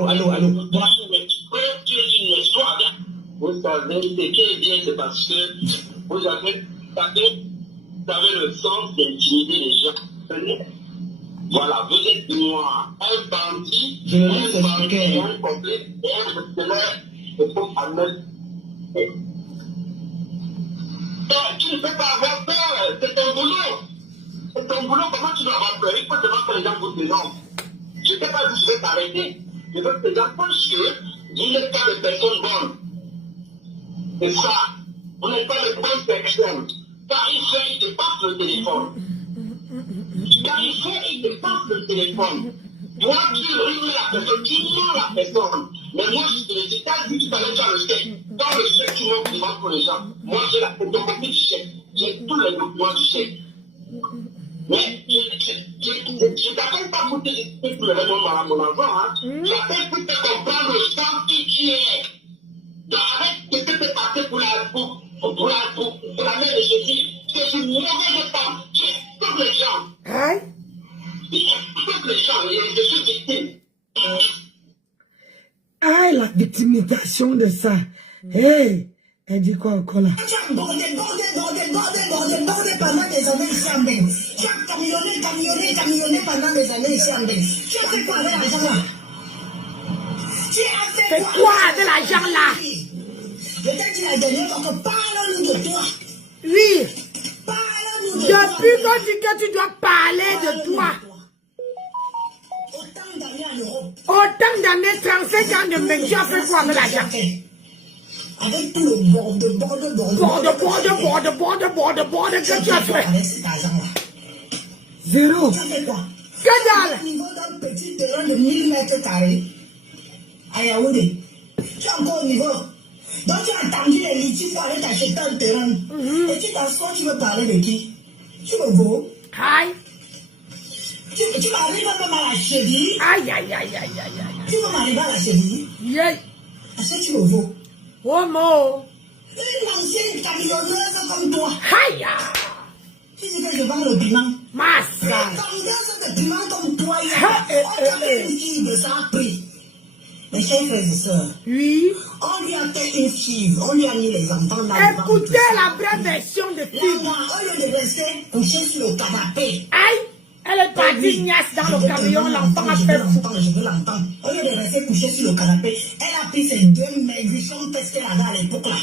Vous savez, ce qui est bien, c'est parce que vous avez le sens d'intimider les gens. Voilà, vous êtes noir, un bandit, un complet, un mercenaire, et pour admettre. Tu ne peux pas avoir peur, c'est ton boulot. Comment tu dois avoir peur? Il faut seulement que les gens vous dénoncent. Je ne sais pas si je vais t'arrêter. Je veux que les gens pensent que vous n'êtes pas des personnes bonnes. C'est ça. Vous n'êtes pas de bonnes personnes. Car il te passe le téléphone. Toi, tu ruines la personne, tu mens la personne. Mais moi, je te dis, t'as dit tout à l'heure, tu as le chèque. Dans le chèque, tu m'en pour les gens. Moi, j'ai la photocopie du chèque. J'ai tous les documents du chèque. Mais je t'appelle pas pour te dire pour mon argent. J'appelle pour te comprendre le sens qui tu es. Donc arrête de te passer pour la mère de Jésus. C'est une mauvaise femme. Tu stoppes les gens. Stoppe les gens. Je suis victime. Ah, la victimisation de ça. Hey, elle dit quoi encore là? Bordel pendant des années ici en Belgique. Tu as camionné pendant des années ici en Belgique. Tu as fait quoi avec l'argent là? Fais quoi avec l'argent là? Je t'ai dit la dernière fois que parle-nous de toi. Oui. Parle-nous de toi. Depuis qu'on dit que tu dois parler de toi. Autant d'années en Europe. Autant d'années, 35 ans de métier, tu as fait quoi avec l'argent? Avec tout le bord que tu as fait. Avec cet argent-là. Zéro. Tu as fait quoi? Que dalle? Au niveau d'un petit terrain de 1000 mètres carrés, à Yaoundé, Tu es encore au niveau. Donc tu as attendu les litiges pour aller t'acheter un terrain. Et tu t'assois, tu veux parler de qui? Tu me vaux. Aïe. Tu m'arrives même à la cheville. Aïe, aïe, aïe, aïe, aïe, aïe. Tu veux m'arriver à la cheville. Yeah. Parce que tu me vaux. Oh, mo. Une ancienne camionneuse comme toi. Aïe. Tu dis que je vends le piment. Massa. Une camionneuse de piment comme toi. On t'a fait une cible, ça a pris. Mes chers frères et sœurs. Oui. On lui a fait une chive, on lui a mis les enfants dans le ventre. Écoutez la vraie version de film. Là, au lieu de rester couché sur le canapé. Aïe. Elle est partie niasse dans le camion, l'enfant a fait fou. Je veux l'entendre. Au lieu de rester couché sur le canapé, elle a pris ses deux maigrichons qu'est-ce qu'elle avait à l'époque là.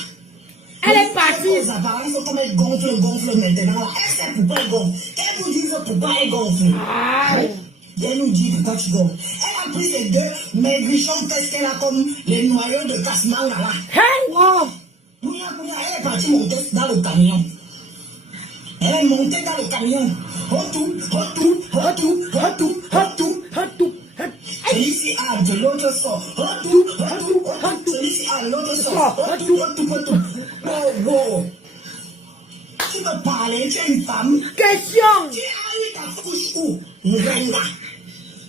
Elle est partie. Les appareils, il faut comme elle gonfle maintenant là. Elle sait pourquoi elle gonfle. Elle vous dit pourquoi elle gonfle. Aïe. Elle nous dit pourquoi tu gonfles. Elle a pris ses deux maigrichons qu'est-ce qu'elle a comme les noyaux de cassement là. Hey, wow. Elle est partie monter dans le camion. Elle est montée dans le camion. Retour. Celui-ci a de l'autre sort. Retour. Celui-ci a de l'autre sort. Retour. Oh. Tu veux parler, tu es une femme. Question. Tu as eu ta couche où? Ngrenga.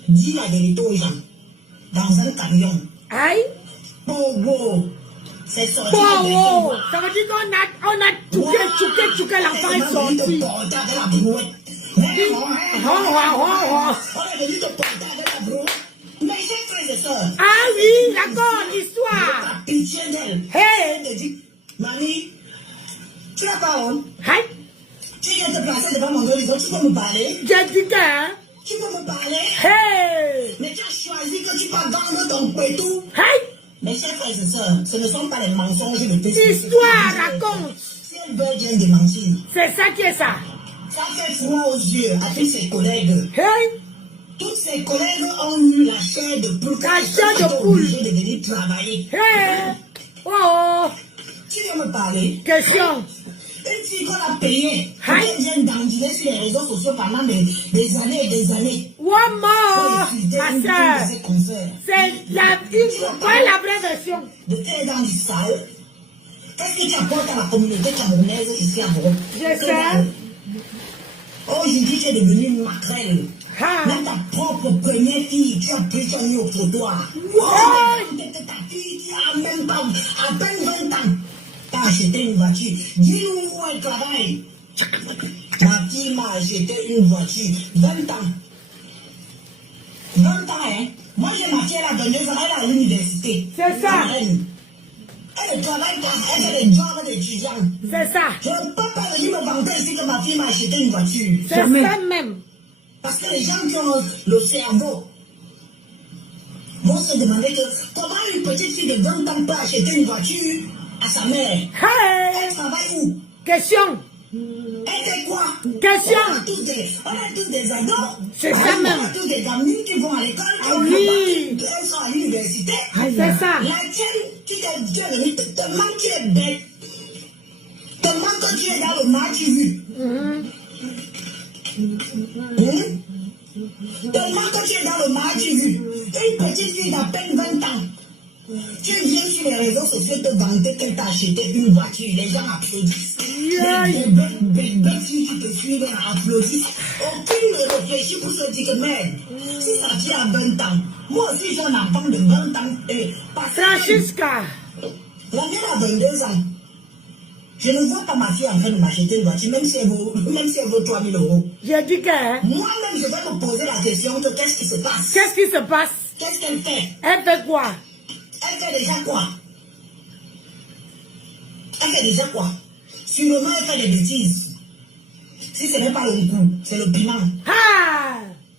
Dis la vérité aux gens. Dans un camion. Aïe. Oh. C'est sorti. Wow. Ça veut dire qu'on a tchouké, l'enfant est sorti. On est venu te porter avec la brouette. Mais j'ai frères et sœurs. Ah oui, d'accord, l'histoire. T'as pitié d'elle. Hey. Elle te dit, mamie, tu n'as pas honte. Hey. Tu viens te placer devant mon horizon, tu peux me parler. J'ai dit que, hein. Tu peux me parler. Hey. Mais tu as choisi que tu vas vendre ton pétou. Hey. Mes chers frères et sœurs, ce ne sont pas les mensonges de tes Histoire, raconte. Si elle veut bien de mentir. C'est ça qui est ça. Ça fait froid aux yeux avec ses collègues. Hey. Toutes ses collègues ont eu la chair de poule. La chair de poule. Obligés de venir travailler. Hey. Oh. Tu viens me parler. Question. Une fille qu'on a payée. Hein? Elle vient d'endurer sur les réseaux sociaux pendant des années et des années. One more. Ma soeur. C'est la vraie version. De tes dans du sale. Qu'est-ce que tu apportes à la communauté camerounaise ici à Bordeaux? Je sais. Aujourd'hui, tu es devenue une maquerelle. Ah. Même ta propre première fille, tu as mis au trottoir. Wow. Ta fille qui a même pas, à peine 20 ans, t'as acheté une voiture. Dis-nous où elle travaille. Ma fille m'a acheté une voiture. 20 ans. 20 ans, hein. Moi, j'ai ma fille, elle a 22 ans, elle est à l'université. C'est ça. Elle travaille, elle fait des jobs d'étudiants. C'est ça. Je ne peux pas venir me vanter ici que ma fille m'a acheté une voiture. C'est ça même. Parce que les gens qui ont le cerveau vont se demander que comment une petite fille de 20 ans peut acheter une voiture à sa mère. Hey. Elle travaille où? Question. Elle fait quoi? Question. On a tous des ados. C'est ça même. On a tous des gamines qui vont à l'école. Ah oui. Elles sont à l'université. C'est ça. La tienne, tu es venue, tellement tu es bête. Tellement que tu es dans le match vu. Tellement que tu es dans le match vu. Une petite fille d'à peine 20 ans. Tu viens sur les réseaux sociaux te vanter qu'elle t'a acheté une voiture. Les gens applaudissent. Les bêtes filles qui te suivent applaudissent. Aucune ne réfléchit pour se dire que merde, si sa fille a 20 ans, moi aussi j'ai un enfant de 20 ans. Francisca. La mienne a 22 ans. Je ne vois pas ma fille en train de m'acheter une voiture, même si elle vaut 3 000 €. J'ai dit que, hein. Moi-même, je vais me poser la question de qu'est-ce qui se passe. Qu'est-ce qui se passe? Qu'est-ce qu'elle fait? Elle fait quoi? Elle fait déjà quoi? Elle fait déjà quoi? Sûrement, elle fait des bêtises. Si ce n'est pas le coup, c'est le piment. Ah!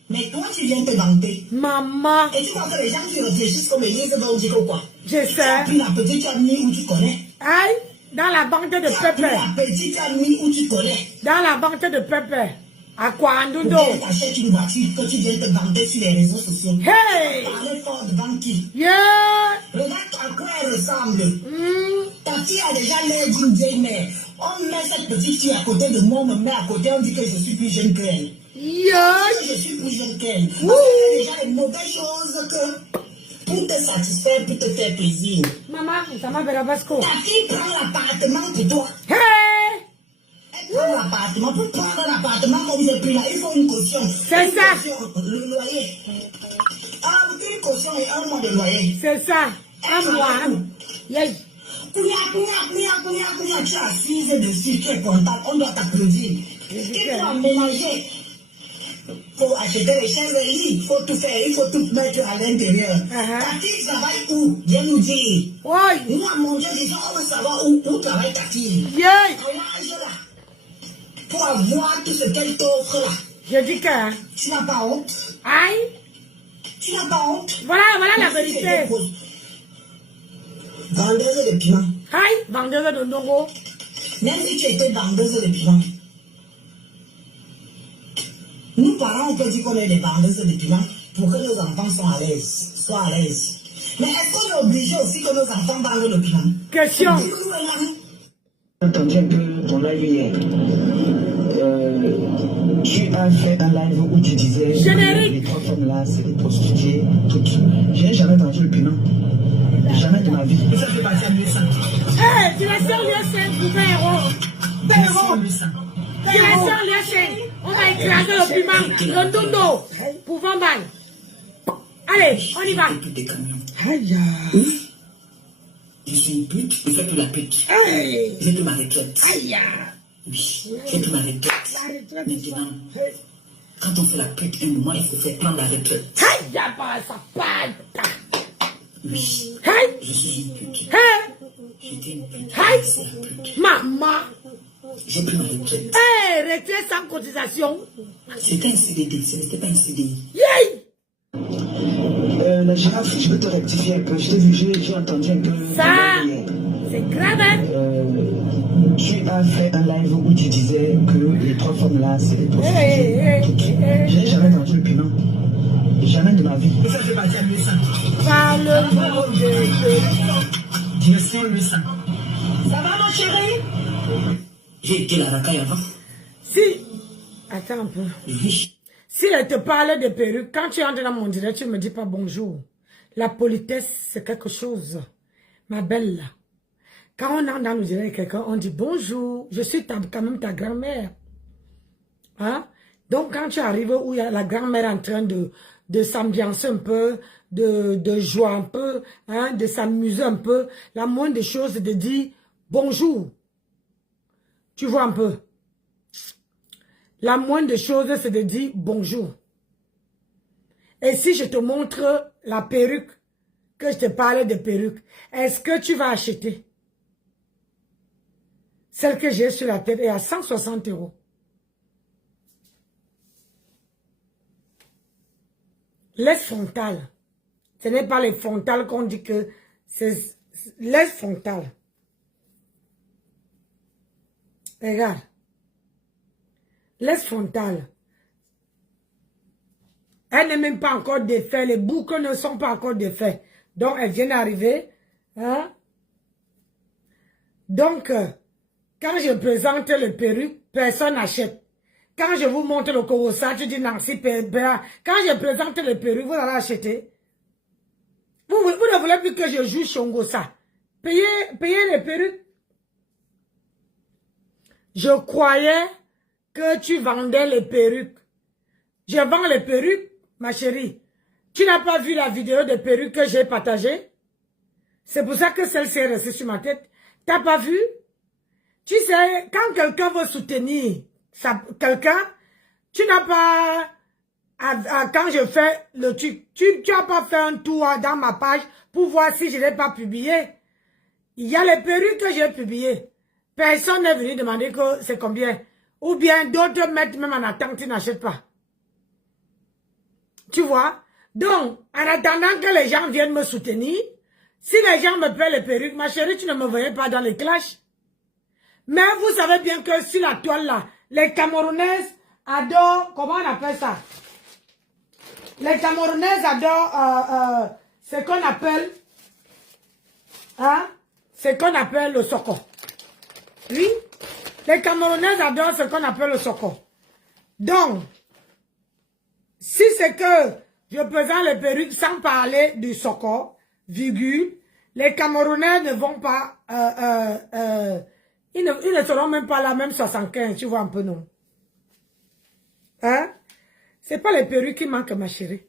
Mais toi, tu viens te vanter. Maman. Et tu vois que les gens qui réfléchissent comme Elise vont dire quoi? Je sais. Tu as pris la petite, tu as mis où tu connais. Aïe, dans la banque de Tu as pris Pépé. la petite, tu as mis où tu connais. Dans la banque de Pépé. À quoi, Ou Ndudo? bien t'achètes une voiture que tu viens te vanter sur les réseaux sociaux. Hey! Parlez fort devant qui? Yeah! Regarde à quoi elle ressemble. Ta fille a déjà l'air d'une vieille mère. On met cette petite fille à côté de moi, on me met à côté, on dit que je suis plus jeune qu'elle. Yeah! Je suis plus jeune qu'elle. Parce qu'elle a déjà les mauvaises choses que pour te satisfaire, pour te faire plaisir. Maman, ça m'a fait la basco. Ta fille prend l'appartement pour toi. Hey! Elle prend l'appartement. Pour prendre l'appartement comme ce prix-là, il faut une caution. C'est ça. Le loyer. Ah, une caution et 1 mois de loyer. C'est ça. Un mois. Yes. Tu es assise dessus, tu es contente, on doit t'applaudir. Il faut aménager. Il faut acheter les chaises de lit, il faut tout faire, il faut tout mettre à l'intérieur. Ta fille travaille où? Viens nous dire. Oui. Moi, mon Dieu, disons, on veut savoir où travaille ta fille. Yeah. Pour avoir tout ce qu'elle t'offre là. Je dis que... Tu n'as pas honte? Aïe. Tu n'as pas honte? Voilà la vérité. Vendeuse de piment. Aïe, vendeuse de Ndongo. Même si tu étais vendeuse de piment. Nous, parents, on peut dire qu'on est des vendeuses de piment pour que nos enfants soient à l'aise. Mais est-ce qu'on est obligé aussi que nos enfants vendent le piment? Question. J'ai entendu un peu ton live hier. Tu as fait un live où tu disais générique. Les 3 femmes là, c'est des prostituées, toutes. J'ai jamais entendu le piment. Jamais de ma vie. Et ça fait partie à 1500. Hé, direction l'USN pour Véro. Véro. Direction l'USN. On va écraser le piment, le dondo, pour Vambaye. Allez, on y va. Des camions. Aïe. Oui. Je suis une pute, je fais plus la pute. Aïe. J'ai plus ma retraite. Aïe. Oui, j'ai plus ma retraite. Maintenant, quand on fait la pute, un moment, il faut faire prendre la retraite. Aïe, bah, ça passe. Oui, Hey. je suis une pute. Hey. J'étais une pute. Hey. C'est une pute. Maman. J'ai pris ma retraite. Hé, retraite sans cotisation. C'était un CDD, ce n'était pas un CDI. Yay. La girafe, je peux te rectifier un peu. Je t'ai vu, j'ai entendu un peu. Ça, c'est grave, hein? Tu as fait un live où tu disais que les 3 femmes là, c'est des prostituées. J'ai jamais entendu le piment. Jamais de ma vie. Et ça fait partie à 1100. Parle-moi de... Direction 1100. Ça va, ma chérie? J'ai été la racaille avant. Si... Attends un peu. Oui. Si elle te parle de perruque, quand tu entres dans mon direct, tu ne me dis pas bonjour. La politesse, c'est quelque chose. Ma belle, là. Quand on entre dans le direct quelqu'un, on dit bonjour. Je suis quand même ta grand-mère. Hein? Donc, quand tu arrives où il y a la grand-mère en train de s'ambiancer un peu, de jouer un peu, hein, de s'amuser un peu, la moindre des choses, c'est de dire bonjour. Tu vois un peu? La moindre des choses, c'est de dire bonjour. Et si je te montre la perruque, que je te parlais de perruque, est-ce que tu vas acheter? Celle que j'ai sur la tête est à 160 €. Laisse frontale. Ce n'est pas les frontales qu'on dit que c'est... Laisse frontale. Regarde. Laisse frontale. Elle n'est même pas encore défaite. Les boucles ne sont pas encore défaits. Donc, elle vient d'arriver. Hein? Donc, quand je présente le perruque, personne n'achète. Quand je vous montre le Korosa, tu dis Nancy Péra. Quand je présente le perruque, vous allez acheter. Vous ne voulez plus que je joue Shongosa. Payez les perruques. Je croyais que tu vendais les perruques. Je vends les perruques, ma chérie. Tu n'as pas vu la vidéo de perruques que j'ai partagée? C'est pour ça que celle-ci est restée sur ma tête. T'as pas vu? Tu sais, quand quelqu'un veut soutenir quelqu'un, tu n'as pas... quand je fais le truc, tu n'as pas fait un tour dans ma page pour voir si je ne l'ai pas publié. Il y a les perruques que j'ai publiées. Personne n'est venu demander que c'est combien. Ou bien d'autres mettent même en attente, ils n'achètent pas. Tu vois? Donc, en attendant que les gens viennent me soutenir, si les gens me paient les perruques, ma chérie, tu ne me voyais pas dans les clashs. Mais vous savez bien que sur la toile là, les Camerounaises adorent, comment on appelle ça? Les Camerounaises adorent ce qu'on appelle, hein? Ce qu'on appelle le soko. Oui? Les Camerounaises adorent ce qu'on appelle le soko. Donc, si c'est que Je présente les perruques sans parler du Soko, virgule. Les Camerounais ne vont pas, ils ne seront même pas là, même 75, tu vois un peu, non? Hein? C'est pas les perruques qui manquent, ma chérie.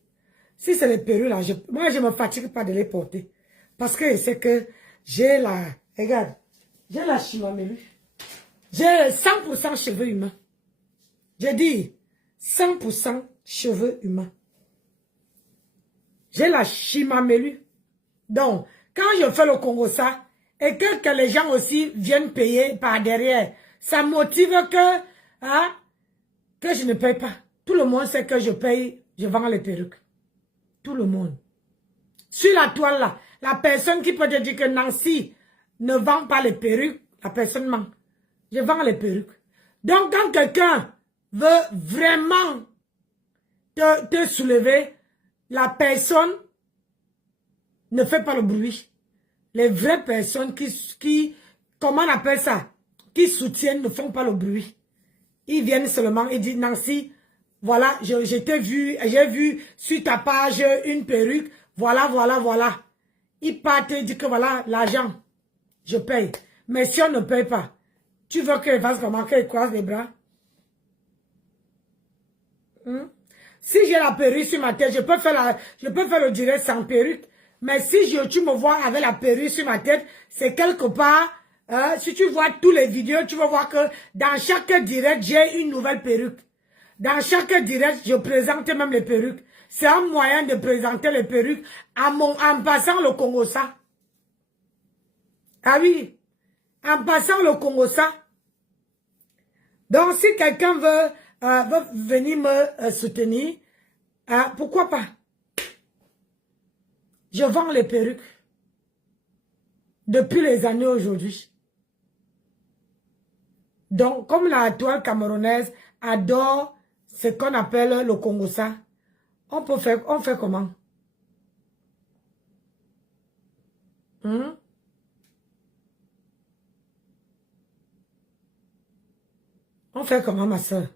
Si c'est les perruques là, moi je me fatigue pas de les porter. Parce que c'est que j'ai la, regarde, j'ai la chimamelu. J'ai 100% cheveux humains. J'ai dit 100% cheveux humains. J'ai la chimamelu. Donc, quand je fais le Congo ça, et que les gens aussi viennent payer par derrière, ça motive que, hein, que je ne paye pas. Tout le monde sait que je paye, je vends les perruques. Tout le monde. Sur la toile là, la personne qui peut te dire que Nancy ne vend pas les perruques, la personne ment. Je vends les perruques. Donc quand quelqu'un veut vraiment te soulever, la personne ne fait pas le bruit. Les vraies personnes qui comment on appelle ça, qui soutiennent ne font pas le bruit. Ils viennent seulement et disent, Nancy, voilà, je t'ai vu, j'ai vu sur ta page une perruque, voilà, voilà, voilà. Ils partent et disent que voilà, l'argent, je paye. Mais si on ne paye pas, tu veux qu'elle fasse comment, qu'elle croise les bras? Si j'ai la perruque sur ma tête, je peux faire le direct sans perruque. Mais si tu me vois avec la perruque sur ma tête, c'est quelque part, si tu vois tous les vidéos, tu vas voir que dans chaque direct, j'ai une nouvelle perruque. Dans chaque direct, je présente même les perruques. C'est un moyen de présenter les perruques en passant le Congo ça. Ah oui, en passant le Congo ça. Donc, si quelqu'un veut venir me soutenir, pourquoi pas? Je vends les perruques. Depuis les années aujourd'hui. Donc, comme la toile camerounaise adore ce qu'on appelle le Congo ça, on fait comment? On fait comment, ma soeur?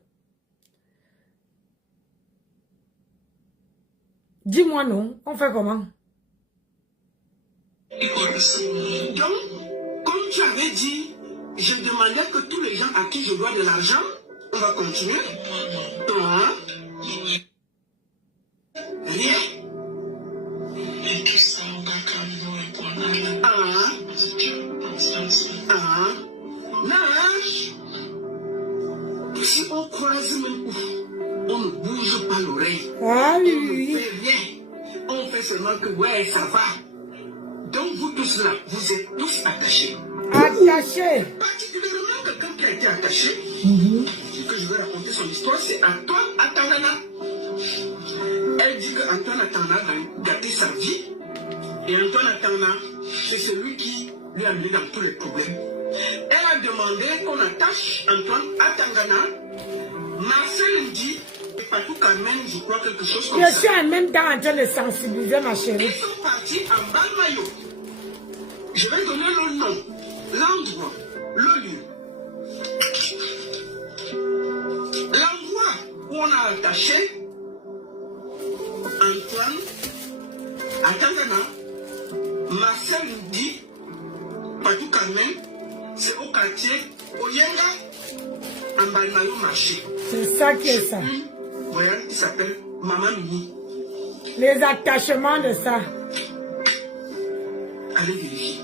Dis-moi non, on fait comment? Donc, comme tu avais dit, je demandais que tous les gens à qui je dois de l'argent, on va continuer. Rien. Et tout ça, on va quand même répondre. Si on croise même où, on ne bouge pas l'oreille. Ah On oui. ne fait rien. On fait seulement que ouais, ça va. Donc vous tous là, vous êtes tous attachés. Attachés. Particulièrement quelqu'un qui a été attaché, que je vais raconter son histoire, c'est Antoine Atangana. Elle dit que Antoine Atangana a gâté sa vie. Et Antoine Atangana, c'est celui qui lui a mis dans tous les problèmes. Elle a demandé qu'on attache Antoine Atangana, Marcel Ndi et Patou Carmen, je crois quelque chose comme ça. Je suis en même temps en train de sensibiliser ma chérie. Ils sont partis en bas de maillot. Je vais donner le nom, l'endroit, le lieu. L'endroit où on a attaché Antoine Atangana, Marcel Ndi, Patou Carmen, c'est au quartier Oyenga, en bas de maillot marché. C'est ça qui est ça. Une voyante qui s'appelle Maman Mini. Les attachements de ça. Allez vérifier.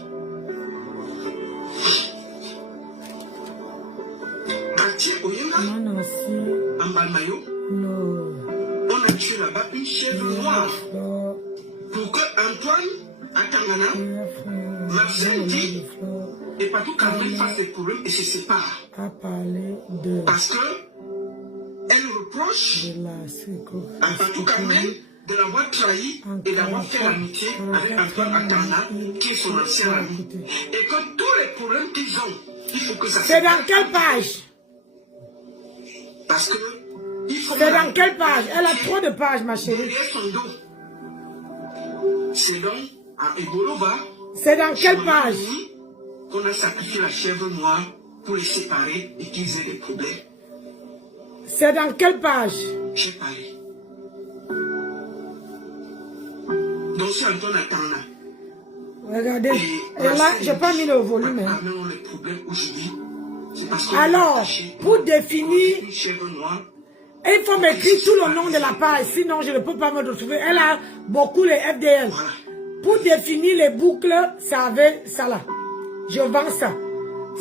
Quartier Oyenga, Non, aussi. en Balmayo, Non. on a tué là-bas une chèvre noire pour que Antoine Atangana, Marcel Ndi et Patou Carmen fassent des problèmes et se séparent. A parlé de Parce que elle reproche la à Patou Carmen de l'avoir trahi et d'avoir fait l'amitié avec Antoine Atangana, qui est son ancien ami. Et que tous les problèmes qu'ils ont, il faut que ça se C'est dans quelle page? Parce que il faut C'est dans quelle page? Elle a trop de pages, ma chérie. derrière son dos. C'est donc à Ebolova. C'est dans quelle page? Qu'on a sacrifié la chèvre noire pour les séparer et qu'ils aient des problèmes. C'est dans quelle page? J'ai parlé. Donc, si Antoine attend là. Regardez. Et là, je n'ai pas mis le volume. Hein. Les problèmes aujourd'hui, c'est parce que alors, pour définir, il faut m'écrire tout le nom de la page, sinon je ne peux pas me retrouver. Elle a beaucoup les FDL. Voilà. Pour définir les boucles, ça avait ça là. Je vends ça.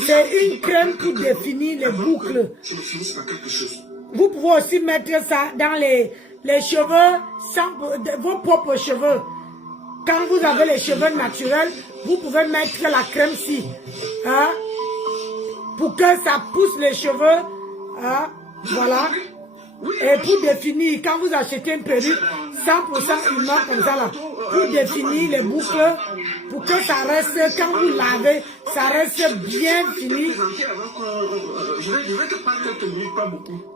C'est une crème pour définir les boucles. Vous pouvez aussi mettre ça dans les cheveux, sans, vos propres cheveux. Quand vous avez les cheveux naturels, vous pouvez mettre la crème-ci. Hein, pour que ça pousse les cheveux. Hein, voilà. Et pour définir, quand vous achetez une perruque, 100% humain comme ça là, pour définir les boucles, pour que ça reste, quand vous lavez, ça reste bien fini.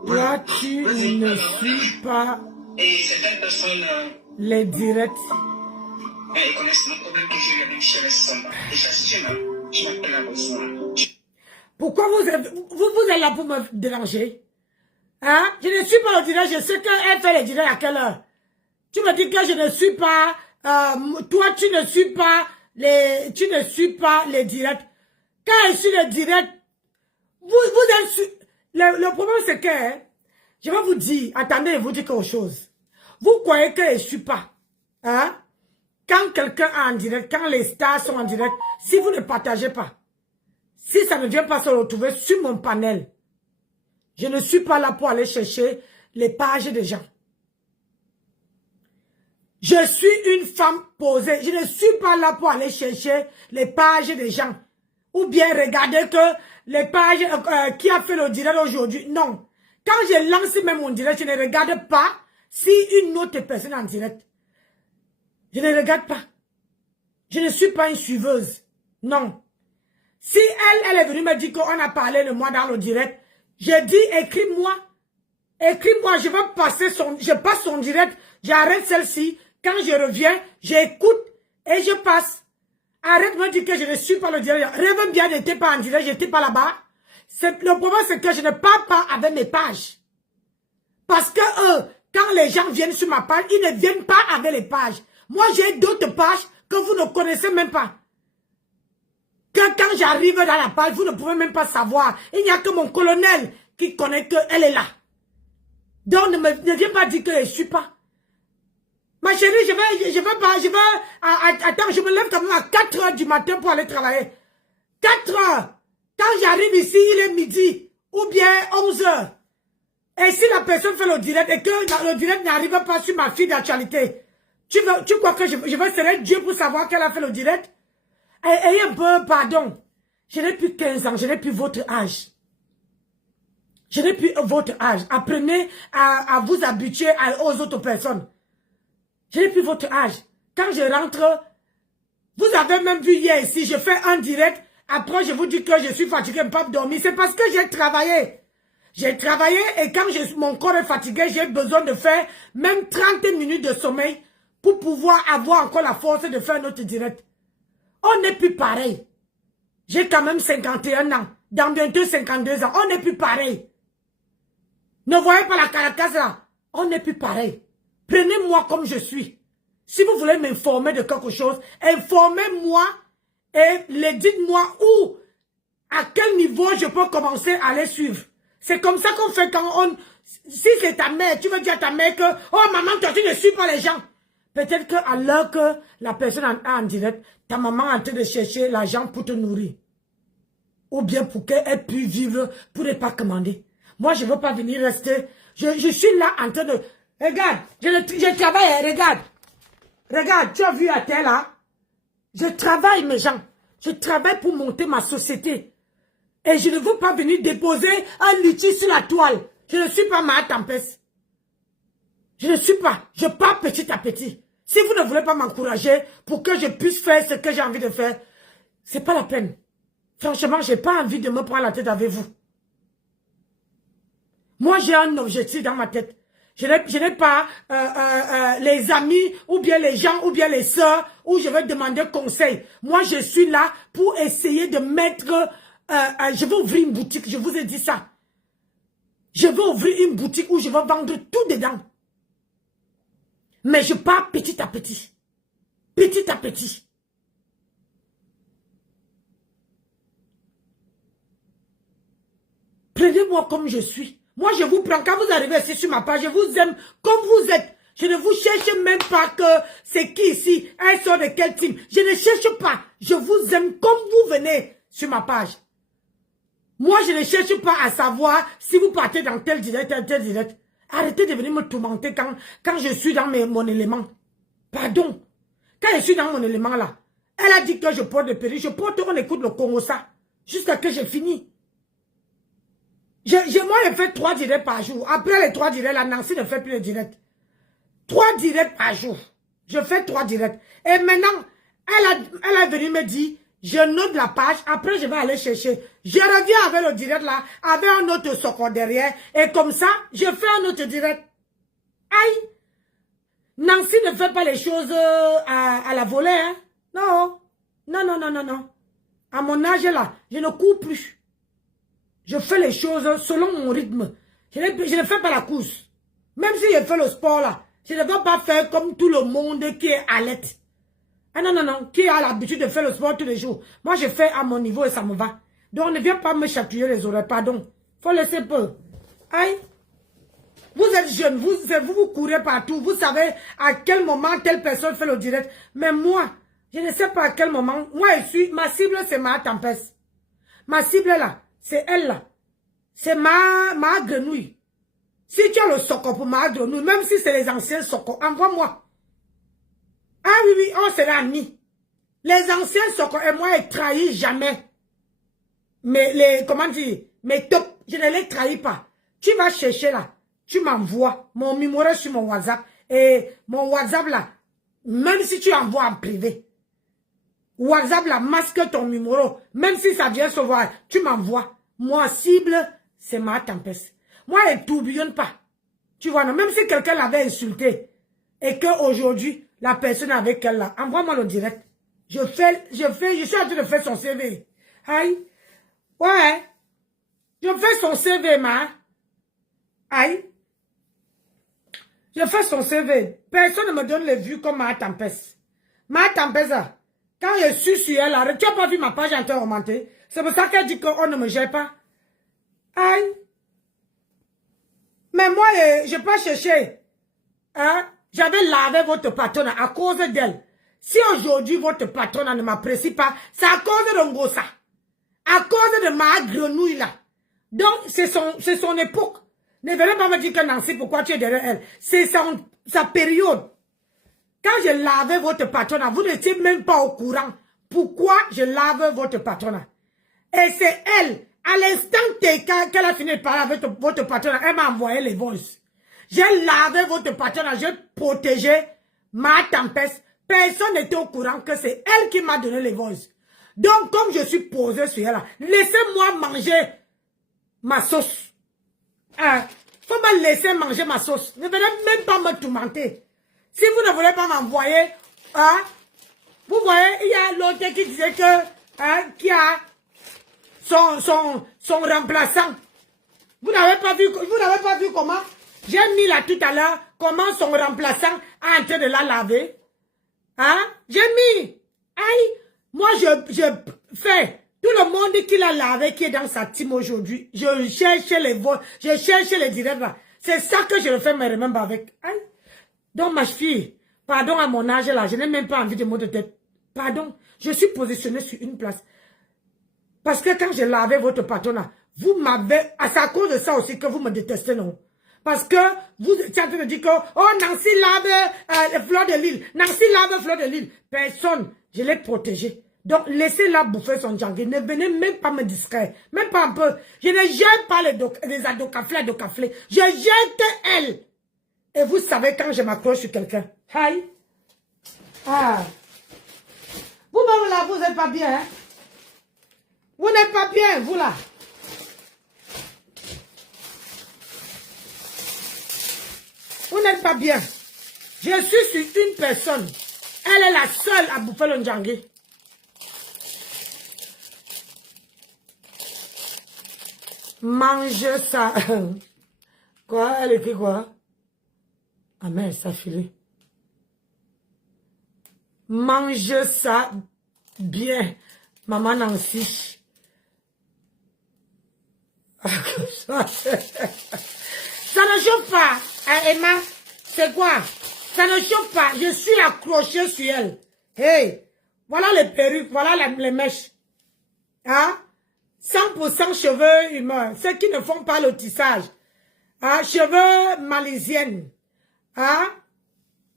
Toi, tu ne suis pas les directs. Pourquoi vous êtes là pour me déranger? Hein? Je ne suis pas au direct, je sais qu'elle fait les directs à quelle heure. Tu me dis que je ne suis pas, toi tu ne suis pas les directs. Quand je suis le direct, vous êtes, le problème c'est que, hein, je vais vous dire, attendez, je vous dis quelque chose. Vous croyez que je ne suis pas, hein? Quand quelqu'un est en direct, quand les stars sont en direct, si vous ne partagez pas, si ça ne vient pas se retrouver sur mon panel, je ne suis pas là pour aller chercher les pages des gens. Je suis une femme posée. Je ne suis pas là pour aller chercher les pages des gens. Ou bien regarder que les pages qui a fait le direct aujourd'hui. Non. Quand je lance même mon direct, je ne regarde pas si une autre personne est en direct. Je ne regarde pas. Je ne suis pas une suiveuse. Non. Si elle est venue me dire qu'on a parlé de moi dans le direct, j'ai dit, écris-moi. Écris-moi, je vais passer je passe son direct, j'arrête celle-ci. Quand je reviens, j'écoute et je passe. Arrête de me dire que je ne suis pas le direct. Rêve bien, je n'étais pas en direct, je n'étais pas là-bas. Le problème, c'est que je ne parle pas avec mes pages. Parce que quand les gens viennent sur ma page, ils ne viennent pas avec les pages. Moi, j'ai d'autres pages que vous ne connaissez même pas. Que quand j'arrive dans la page, vous ne pouvez même pas savoir. Il n'y a que mon colonel qui connaît qu'elle est là. Donc, ne viens pas dire que je ne suis pas. Ma chérie, attends, je me lève quand même à 4 h du matin pour aller travailler. 4 h. Quand j'arrive ici, il est midi. Ou bien 11 h. Et si la personne fait le direct et que le direct n'arrive pas sur ma fille d'actualité, tu crois que je vais serrer Dieu pour savoir qu'elle a fait le direct? Ayez un peu pardon. Je n'ai plus 15 ans, je n'ai plus votre âge. Je n'ai plus votre âge. Apprenez à vous habituer aux autres personnes. Je n'ai plus votre âge. Quand je rentre, vous avez même vu hier ici, je fais un direct. Après, je vous dis que je suis fatigué, je ne peux pas dormir. C'est parce que j'ai travaillé. J'ai travaillé et quand mon corps est fatigué, j'ai besoin de faire même 30 minutes de sommeil pour pouvoir avoir encore la force de faire notre direct. On n'est plus pareil. J'ai quand même 51 ans. Dans bientôt 52 ans, on n'est plus pareil. Ne voyez pas la caracasse là. On n'est plus pareil. Prenez-moi comme je suis. Si vous voulez m'informer de quelque chose, informez-moi et dites-moi où, à quel niveau je peux commencer à les suivre. C'est comme ça qu'on fait quand on... Si c'est ta mère, tu veux dire à ta mère que « Oh maman, toi tu ne suis pas les gens ». Peut-être qu'à l'heure que la personne est en direct, ta maman est en train de chercher l'argent pour te nourrir. Ou bien pour qu'elle puisse vivre, pour ne pas commander. Moi, je ne veux pas venir rester. Je suis là en train de... Regarde, je travaille, regarde. Regarde, tu as vu à terre là? Je travaille, mes gens. Je travaille pour monter ma société. Et je ne veux pas venir déposer un litige sur la toile. Je ne suis pas ma tempête. Je ne suis pas. Je pars petit à petit. Si vous ne voulez pas m'encourager pour que je puisse faire ce que j'ai envie de faire, c'est pas la peine. Franchement, je n'ai pas envie de me prendre la tête avec vous. Moi, j'ai un objectif dans ma tête. Je n'ai pas les amis, ou bien les gens, ou bien les sœurs, où je vais demander conseil. Moi, je suis là pour essayer de mettre... je vais ouvrir une boutique, je vous ai dit ça. Je vais ouvrir une boutique où je vais vendre tout dedans. Mais je pars petit à petit. petit à petit. Prenez-moi comme je suis. Moi, je vous prends. Quand vous arrivez ici sur ma page, je vous aime comme vous êtes. Je ne vous cherche même pas que c'est qui ici, elle sort de quel team. Je ne cherche pas. Je vous aime comme vous venez sur ma page. Moi, je ne cherche pas à savoir si vous partez dans tel direct, tel direct. Arrêtez de venir me tourmenter quand je suis dans mon élément. Pardon. Quand je suis dans mon élément là, elle a dit que je porte des perruques. Je porte, on écoute le Congo ça. Jusqu'à que j'ai fini. Moi, je fais 3 directs par jour. Après les 3 directs, la Nancy ne fait plus les directs. 3 directs par jour. Je fais 3 directs. Et maintenant, elle est venue me dire, je note la page, après je vais aller chercher. Je reviens avec le direct là, avec un autre socor derrière. Et comme ça, je fais un autre direct. Aïe! Nancy ne fait pas les choses à la volée. Hein? Non. Non. À mon âge là, je ne cours plus. Je fais les choses selon mon rythme. Je ne fais pas la course. Même si je fais le sport là, je ne veux pas faire comme tout le monde qui est à l'aide. Ah non, qui a l'habitude de faire le sport tous les jours. Moi, je fais à mon niveau et ça me va. Donc, ne viens pas me chatouiller les oreilles, pardon. Faut laisser peu. Aïe. Vous êtes jeune, vous courez partout. Vous savez à quel moment telle personne fait le direct. Mais moi, je ne sais pas à quel moment. Moi, ma cible, c'est ma tempête. Ma cible là, c'est elle là. C'est ma grenouille. Si tu as le socor pour ma grenouille, même si c'est les anciens socors, envoie-moi. Ah oui, on sera amis. Les anciens socors et moi, ils trahissent jamais. Mais comment dire, mes top, je ne les trahis pas. Tu vas chercher là, tu m'envoies mon numéro sur mon WhatsApp. Et mon WhatsApp là, même si tu envoies en privé, WhatsApp là, masque ton numéro. Même si ça vient se voir, tu m'envoies. Moi, cible, c'est ma tempête. Moi, elle ne tourbillonne pas. Tu vois, non? Même si quelqu'un l'avait insulté et qu'aujourd'hui, la personne avec elle là, envoie-moi le direct. Je suis en train de faire son CV. Aïe. Ouais. Je fais son CV, ma. Aïe. Je fais son CV. Personne ne me donne les vues comme ma tempête. Ma tempête, quand je suis sur elle, là, tu n'as pas vu ma page en train d'augmenter. C'est pour ça qu'elle dit qu'on ne me gère pas. Aïe. Mais moi, je n'ai pas cherché. Hein? J'avais lavé votre patronne à cause d'elle. Si aujourd'hui votre patronne ne m'apprécie pas, c'est à cause de Ngosa. À cause de ma grenouille là. Donc, c'est son époque. Ne venez pas me dire que Nancy, pourquoi tu es derrière elle. C'est sa période. Quand je lavais votre patronne, vous n'étiez même pas au courant. Pourquoi je lave votre patronne? Et c'est elle, à l'instant qu'elle a fini de parler avec votre patronne, elle m'a envoyé les voices. J'ai lavé votre patronne, j'ai protégé ma tempête. Personne n'était au courant que c'est elle qui m'a donné les voices. Donc, comme je suis posée sur elle, laissez-moi manger ma sauce. Faut me laisser manger ma sauce. Ne venez même pas me tourmenter. Si vous ne voulez pas m'envoyer, vous voyez, il y a l'autre qui disait que, qui a son remplaçant. Vous n'avez pas vu comment? J'ai mis là tout à l'heure, comment son remplaçant est en train de la laver. Hein? J'ai mis. Aïe. Moi, je fais. Tout le monde qui l'a lavé, qui est dans sa team aujourd'hui, je cherche les votes, je cherche les directs là. C'est ça que je le fais me remember avec. Aïe. Donc, ma fille, pardon à mon âge là, je n'ai même pas envie de mot de tête. Pardon, je suis positionnée sur une place. Parce que quand j'ai lavé votre patronat, vous m'avez... C'est à cause de ça aussi que vous me détestez, non? Parce que vous êtes en train de dire que, oh, Nancy lave Fleur de Lille. Nancy lave Fleur de Lille. Personne, je l'ai protégée. Donc, laissez-la bouffer son djangui. Ne venez même pas me distraire. Même pas un peu. Je ne jette pas les adocaflés. Je jette elle. Et vous savez quand je m'accroche sur quelqu'un. Aïe. Ah. Vous-même là, vous n'êtes pas bien. Hein? Vous n'êtes pas bien, vous là. Vous n'êtes pas bien. Je suis sur une personne. Elle est la seule à bouffer le djangui. Mange ça. Quoi? Elle écrit quoi? Ah mais ça filé. mange ça bien, maman Nancy. Ça ne chauffe pas, hein, Emma. C'est quoi? Ça ne chauffe pas. Je suis accrochée sur elle. Hey, voilà les perruques, voilà les mèches. Hein? 100% cheveux humains. Ceux qui ne font pas le tissage. Hein? Cheveux malaisiennes. Hein?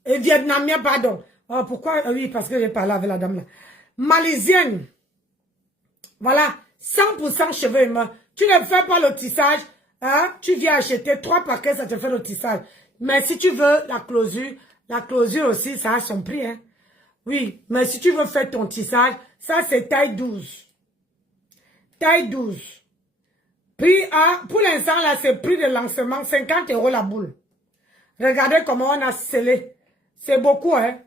Et vietnamiens, pardon. Oh, pourquoi? Oui, parce que j'ai parlé avec la dame là. Malaisienne. Voilà. 100% cheveux humains. Tu ne fais pas le tissage. Hein? Tu viens acheter 3 paquets, ça te fait le tissage. Mais si tu veux la closure aussi, ça a son prix. Hein? Oui, mais si tu veux faire ton tissage, ça c'est taille 12. Taille 12. Prix à, pour l'instant là, c'est prix de lancement, 50 € la boule. Regardez comment on a scellé. C'est beaucoup, hein.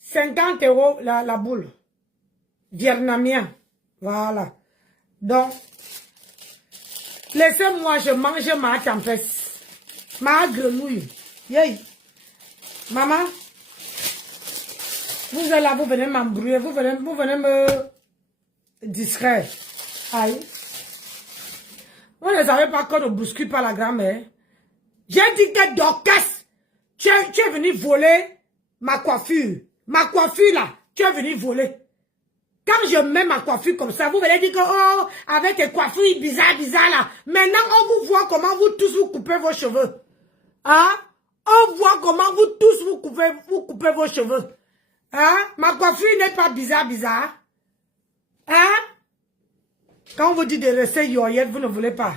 50 € la boule. Vietnamien. Voilà. Donc, laissez-moi, je mange ma tempête. Ma grenouille. Yay. Maman. Vous êtes là, vous venez m'embrouiller. Vous venez me distraire. Aïe. Vous ne savez pas qu'on ne bouscule pas la grand-mère. J'ai dit que Dorcas, tu es venu voler ma coiffure. Ma coiffure là, tu es venu voler. Quand je mets ma coiffure comme ça, vous venez dire que, oh, avec tes coiffures bizarres là. Maintenant, on vous voit comment vous tous vous coupez vos cheveux. Hein? On voit comment vous tous vous coupez vos cheveux. Hein? Ma coiffure n'est pas bizarre. Hein? Quand on vous dit de rester yoyette, vous ne voulez pas.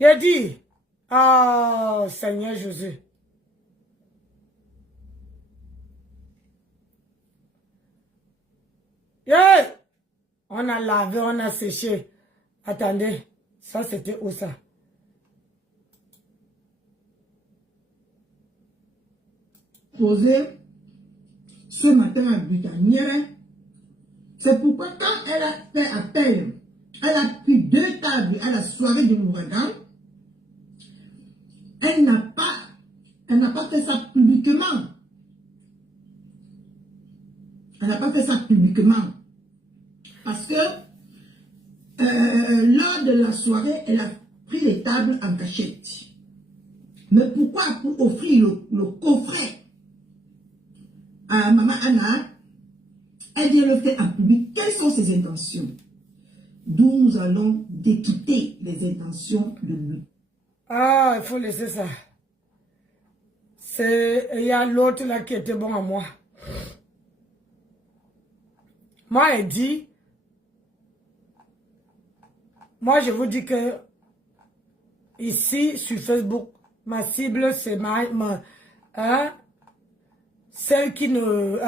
Il dit, oh, Seigneur Jésus. Yeah. On a lavé, on a séché. Attendez, ça c'était où ça? Posé ce matin à Britannière. C'est pourquoi quand elle a fait appel, elle a pris 2 tables à la soirée de l'ouragan. Elle n'a pas fait ça publiquement. Elle n'a pas fait ça publiquement. Parce que lors de la soirée, elle a pris les tables en cachette. Mais pourquoi? Pour offrir le coffret à Maman Anna, elle vient le faire en public. Quelles sont ses intentions? D'où nous allons déquitter les intentions de lui. Ah, il faut laisser ça. Il y a l'autre là qui était bon à moi. Moi, elle dit, moi je vous dis que ici sur Facebook, ma cible c'est celle qui ne...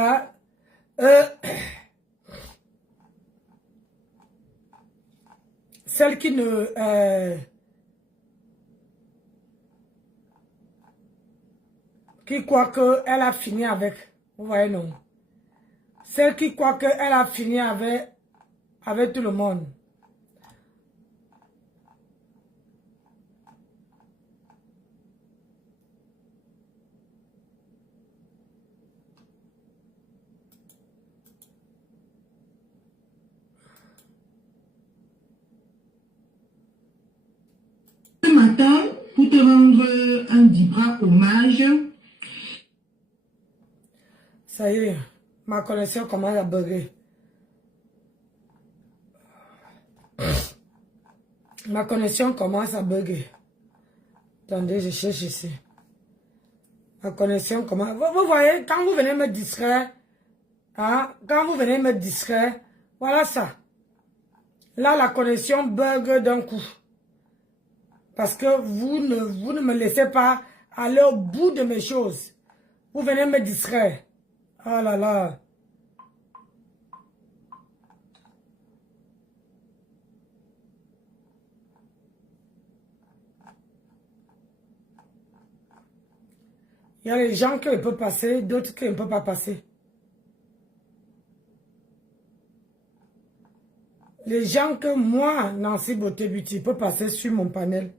celle qui ne... qui croit qu'elle a fini avec... Vous voyez, non? Celle qui croit qu'elle a fini avec tout le monde. Ce matin, pour te rendre un dibra hommage. Ça y est, ma connexion commence à bugger. Ma connexion commence à bugger. Attendez, je cherche ici. Ma connexion commence... Vous voyez, quand vous venez me distraire, hein, quand vous venez me distraire, voilà ça. Là, la connexion bug d'un coup. Parce que vous ne me laissez pas aller au bout de mes choses. Vous venez me distraire. Oh là là. Il y a les gens qui peuvent passer, d'autres qui ne peuvent pas passer. Les gens que moi, Nancy Beauté Beauty, peut passer sur mon panel.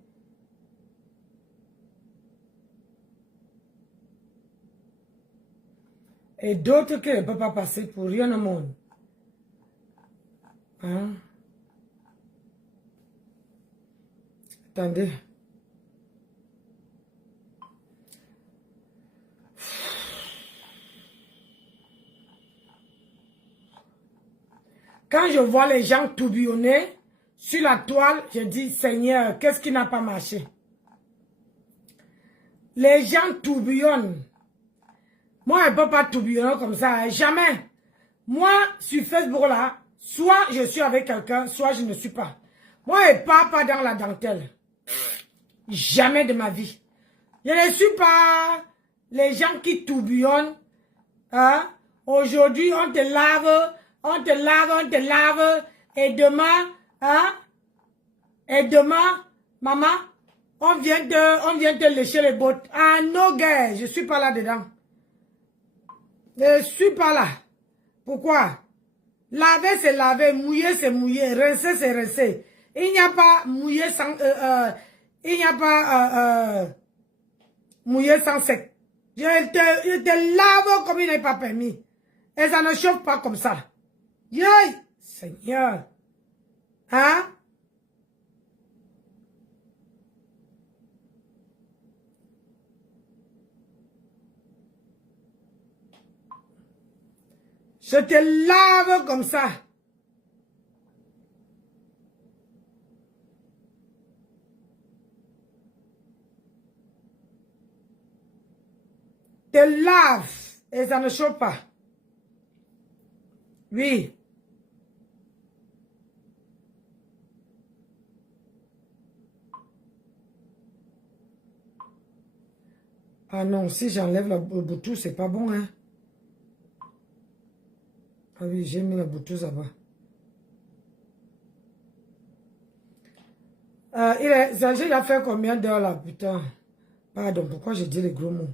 Et d'autres qui ne peuvent pas passer pour rien au monde. Hein? Attendez. Quand je vois les gens tourbillonner sur la toile, je dis, Seigneur, qu'est-ce qui n'a pas marché? Les gens tourbillonnent. Moi, je ne peux pas tourbillonner comme ça, hein, jamais. Moi, sur Facebook, là, soit je suis avec quelqu'un, soit je ne suis pas. Moi, je ne pars pas dans la dentelle. Jamais de ma vie. Je ne suis pas les gens qui tourbillonnent. Hein? Aujourd'hui, on te lave, on te lave, on te lave. Et demain, hein? Et demain, maman, on vient te lécher les bottes. Ah non, gars, je ne suis pas là-dedans. Je ne suis pas là. Pourquoi? Laver, c'est laver. Mouiller, c'est mouiller. Rincer, c'est rincer. Il n'y a pas mouiller sans... il n'y a pas mouiller sans sec. Je te lave comme il n'est pas permis. Et ça ne chauffe pas comme ça. Yay! Seigneur. Hein? Je te lave comme ça. Te lave et ça ne chauffe pas. Oui. Ah non, si j'enlève le boutou, c'est pas bon, hein. Ah oui, j'ai mis la bouteuse là-bas. Il a fait combien d'heures là, putain? Pardon, pourquoi j'ai dit les gros mots?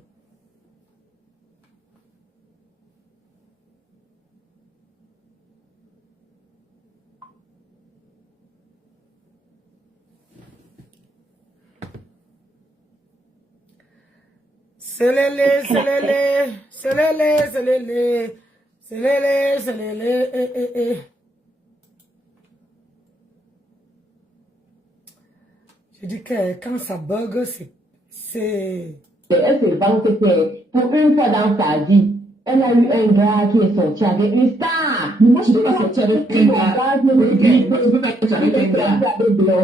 C'est les. Je dis que quand ça bug, c'est... Elle se vante que pour une fois dans sa vie, elle a eu un gars qui est sorti avec une star. Moi, je ne peux pas sortir avec un gars. Je ne peux pas sortir avec un gars.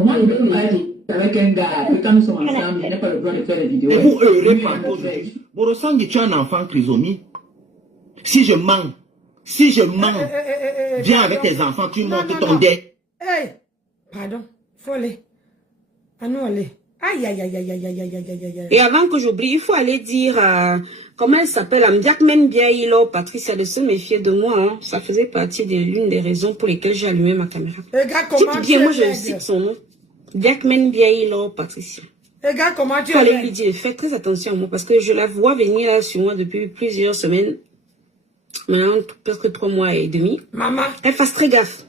Moi, je peux pas sortir avec un gars. Et quand nous sommes ensemble, je n'ai pas le droit de faire des vidéos. Et vous heurez pas aujourd'hui. Borosang, tu es un enfant trisomie. Si je mens, viens avec tes enfants, tu montes ton dé. Hey, pardon, faut aller. À nous aller. Aïe, aïe, aïe, aïe, aïe, aïe, aïe, aïe, aïe. Et avant que j'oublie, il faut aller dire, comment elle s'appelle, Amdiakmen Biaïlo, Patricia, de se méfier de moi. Hein. Ça faisait partie de l'une des raisons pour lesquelles j'ai allumé ma caméra. Regarde comment tu bien, moi je cite son nom. Diakmen Biaïlo, Patricia. Regarde comment tu es. Il faut aller lui dire, fais très attention à moi, parce que je la vois venir là sur moi depuis plusieurs semaines. Maintenant, presque 3 mois et demi. Maman. Elle fasse très gaffe.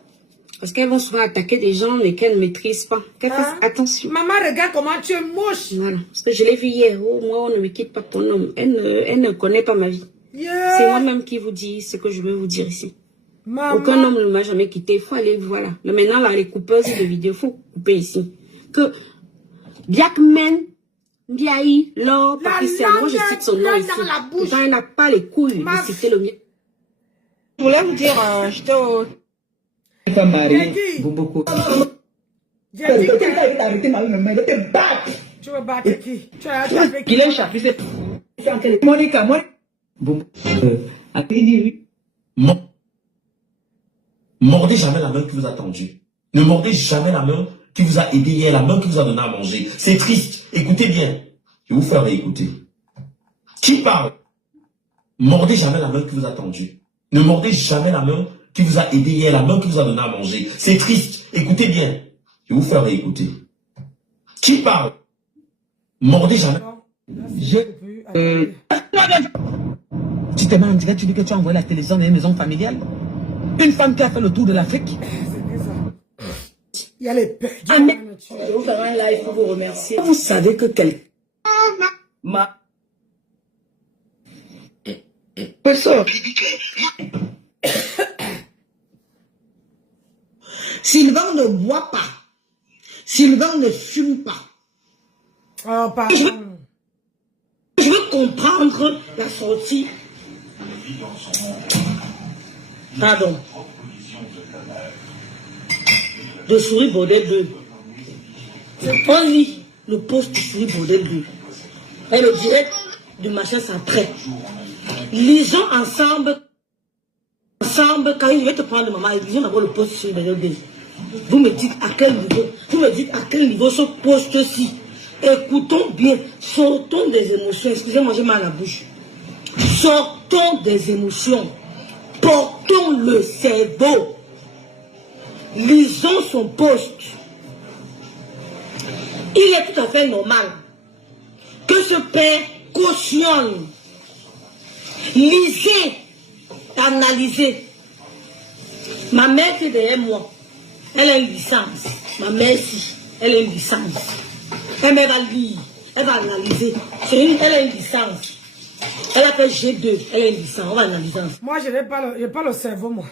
Parce qu'elles vont souvent attaquer des gens, mais qu'elles ne maîtrisent pas. Qu'elles fassent attention. Maman, regarde comment tu es moche. Voilà. Parce que je l'ai vu hier. Oh, moi, on ne me quitte pas ton homme. Elle ne connaît pas ma vie. Yeah. C'est moi-même qui vous dis ce que je veux vous dire ici. Maman. Aucun homme ne m'a jamais quitté. Il faut aller, voilà. Là, maintenant, là, les coupeuses de vidéos, il faut couper ici. Que Biakmen, Biaï, Laure, Patricia, moi, je cite son nom ici. Quand elle n'a pas les couilles de citer le mien. Je voulais vous dire, j'étais au... Pas marié, beaucoup. J'ai dit que arrêté ma main, il te bat. Tu veux battre qui? Tu as attaqué qui? Il est échappé, c'est Monica, moi. Bon, Mordez jamais la main qui vous a tendu. Ne mordez jamais la main qui vous a aidé hier, la main qui vous a donné à manger. C'est triste. Écoutez bien. Je vous ferai écouter. Qui parle? Mordez jamais la main qui vous a tendu. Ne mordez jamais la main qui vous a aidé hier, la main qui vous a donné à manger. C'est triste. Écoutez bien. Je vous ferai écouter. Qui parle? Mordez jamais. Tu te mets en direct, tu dis que tu as envoyé la télévision dans une maison familiale. Une femme qui a fait le tour de l'Afrique. Il y a les pères. Je vous ferai un live pour vous remercier. Vous savez que quelqu'un... Professeur. Sylvain ne boit pas. Sylvain ne fume pas. Oh, pardon. Je veux comprendre la sortie. Pardon. De Souris Baudet 2. On lit le post de Souris Baudet 2. Et le direct du machin s'entraîne. Lisons ensemble, quand je vais te prendre maman, lisons d'abord le post de Souris Baudet 2. Vous me dites à quel niveau, ce post-ci. Écoutons bien, sortons des émotions. Excusez-moi, j'ai mal à la bouche. Sortons des émotions. Portons le cerveau. Lisons son post. Il est tout à fait normal que ce père cautionne. Lisez, analysez. Ma mère qui est derrière moi, elle a une licence. Ma mère si, elle a une licence. Elle va lire, elle va analyser. Elle a une licence. Elle a fait G2, elle a une licence. On va analyser. Moi, je n'ai pas le cerveau, moi.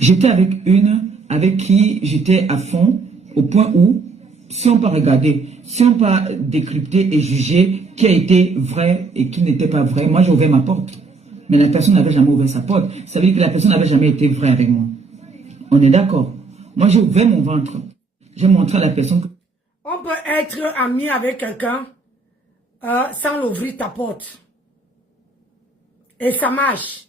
J'étais avec une avec qui j'étais à fond, au point où, si on peut regarder, si on peut décrypter et juger qui a été vrai et qui n'était pas vrai, moi j'ai ouvert ma porte. Mais la personne n'avait jamais ouvert sa porte. Ça veut dire que la personne n'avait jamais été vraie avec moi. On est d'accord. Moi j'ai ouvert mon ventre. J'ai montré à la personne que... On peut être ami avec quelqu'un sans l'ouvrir ta porte. Et ça marche.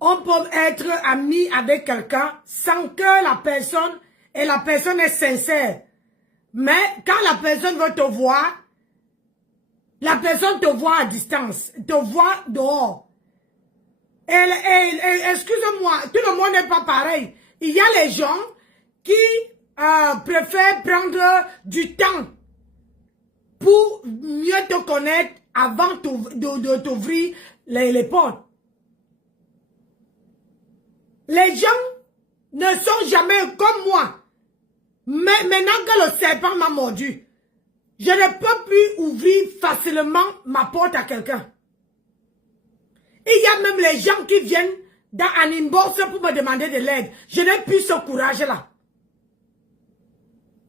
On peut être ami avec quelqu'un sans que la personne est sincère. Mais quand la personne veut te voir, la personne te voit à distance, te voit dehors. Excusez-moi, tout le monde n'est pas pareil. Il y a les gens qui préfèrent prendre du temps pour mieux te connaître avant de t'ouvrir les portes. Les gens ne sont jamais comme moi. Mais maintenant que le serpent m'a mordu, je ne peux plus ouvrir facilement ma porte à quelqu'un. Il y a même les gens qui viennent dans un inbox pour me demander de l'aide. Je n'ai plus ce courage-là.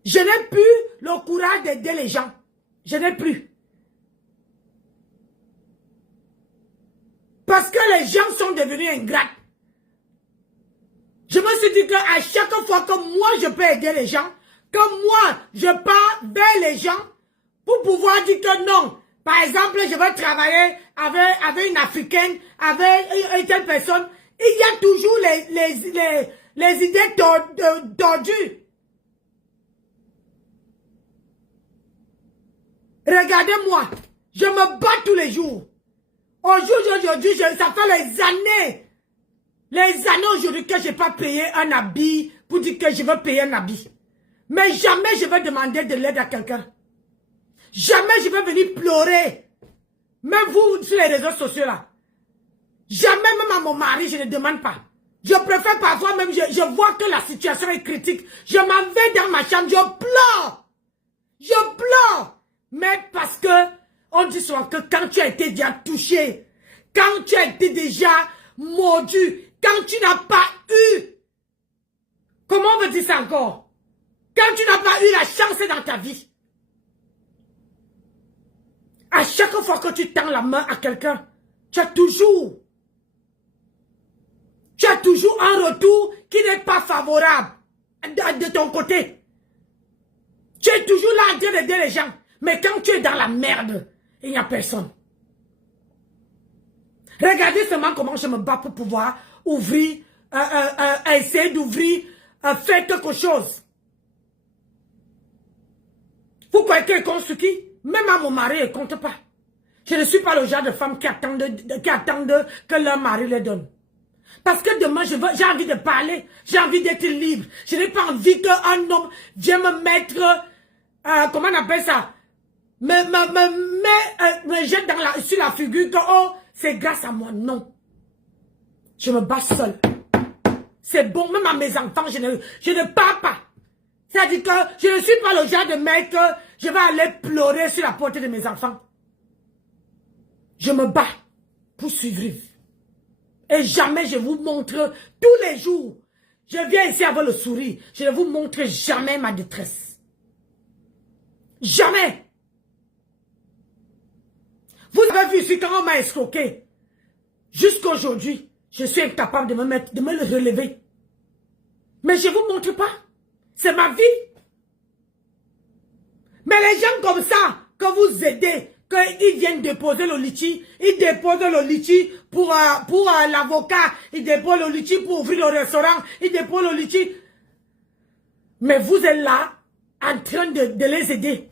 Je n'ai plus le courage d'aider les gens. Je n'ai plus. Parce que les gens sont devenus ingrats. Je me suis dit qu'à chaque fois que moi je peux aider les gens, que moi je pars vers les gens pour pouvoir dire que non. Par exemple, je veux travailler avec une Africaine, avec une telle personne. Il y a toujours les idées tordues. Regardez-moi, je me bats tous les jours. Aujourd'hui, ça fait les années aujourd'hui que je n'ai pas payé un habit pour dire que je veux payer un habit. Mais jamais je vais demander de l'aide à quelqu'un. Jamais je vais venir pleurer. Même vous, sur les réseaux sociaux là. Jamais même à mon mari, je ne demande pas. Je préfère parfois même, je vois que la situation est critique. Je m'en vais dans ma chambre, je pleure. Je pleure. Mais parce que, on dit souvent que quand tu as été déjà touché, quand tu as été déjà mordu, quand tu n'as pas eu, comment on veut dire ça encore? Quand tu n'as pas eu la chance dans ta vie. À chaque fois que tu tends la main à quelqu'un, tu as toujours un retour qui n'est pas favorable de ton côté. Tu es toujours là en train d'aider les gens. Mais quand tu es dans la merde, il n'y a personne. Regardez seulement comment je me bats pour pouvoir ouvrir, essayer d'ouvrir, faire quelque chose. Vous croyez qu'elle compte qui? Même à mon mari, elle ne compte pas. Je ne suis pas le genre de femme qui attendent que leur mari les donne. Parce que demain, j'ai envie de parler, j'ai envie d'être libre. Je n'ai pas envie qu'un homme vienne me mettre, comment on appelle ça? Me jette sur la figure que, oh, c'est grâce à moi. Non. Je me bats seule. C'est bon, même à mes enfants, je ne parle pas. C'est-à-dire que je ne suis pas le genre de mec que je vais aller pleurer sur la porte de mes enfants. Je me bats. pour survivre. Et jamais je vous montre, tous les jours, je viens ici avec le sourire, je ne vous montre jamais ma détresse. Jamais. Vous avez vu ici quand on m'a escroqué. Jusqu'à aujourd'hui, je suis incapable de me le relever. Mais je ne vous montre pas. C'est ma vie. Mais les gens comme ça, que vous aidez, qu'ils viennent déposer le litchi, ils déposent le litchi pour l'avocat, ils déposent le litchi pour ouvrir le restaurant, ils déposent le litchi. Mais vous êtes là, en train de les aider.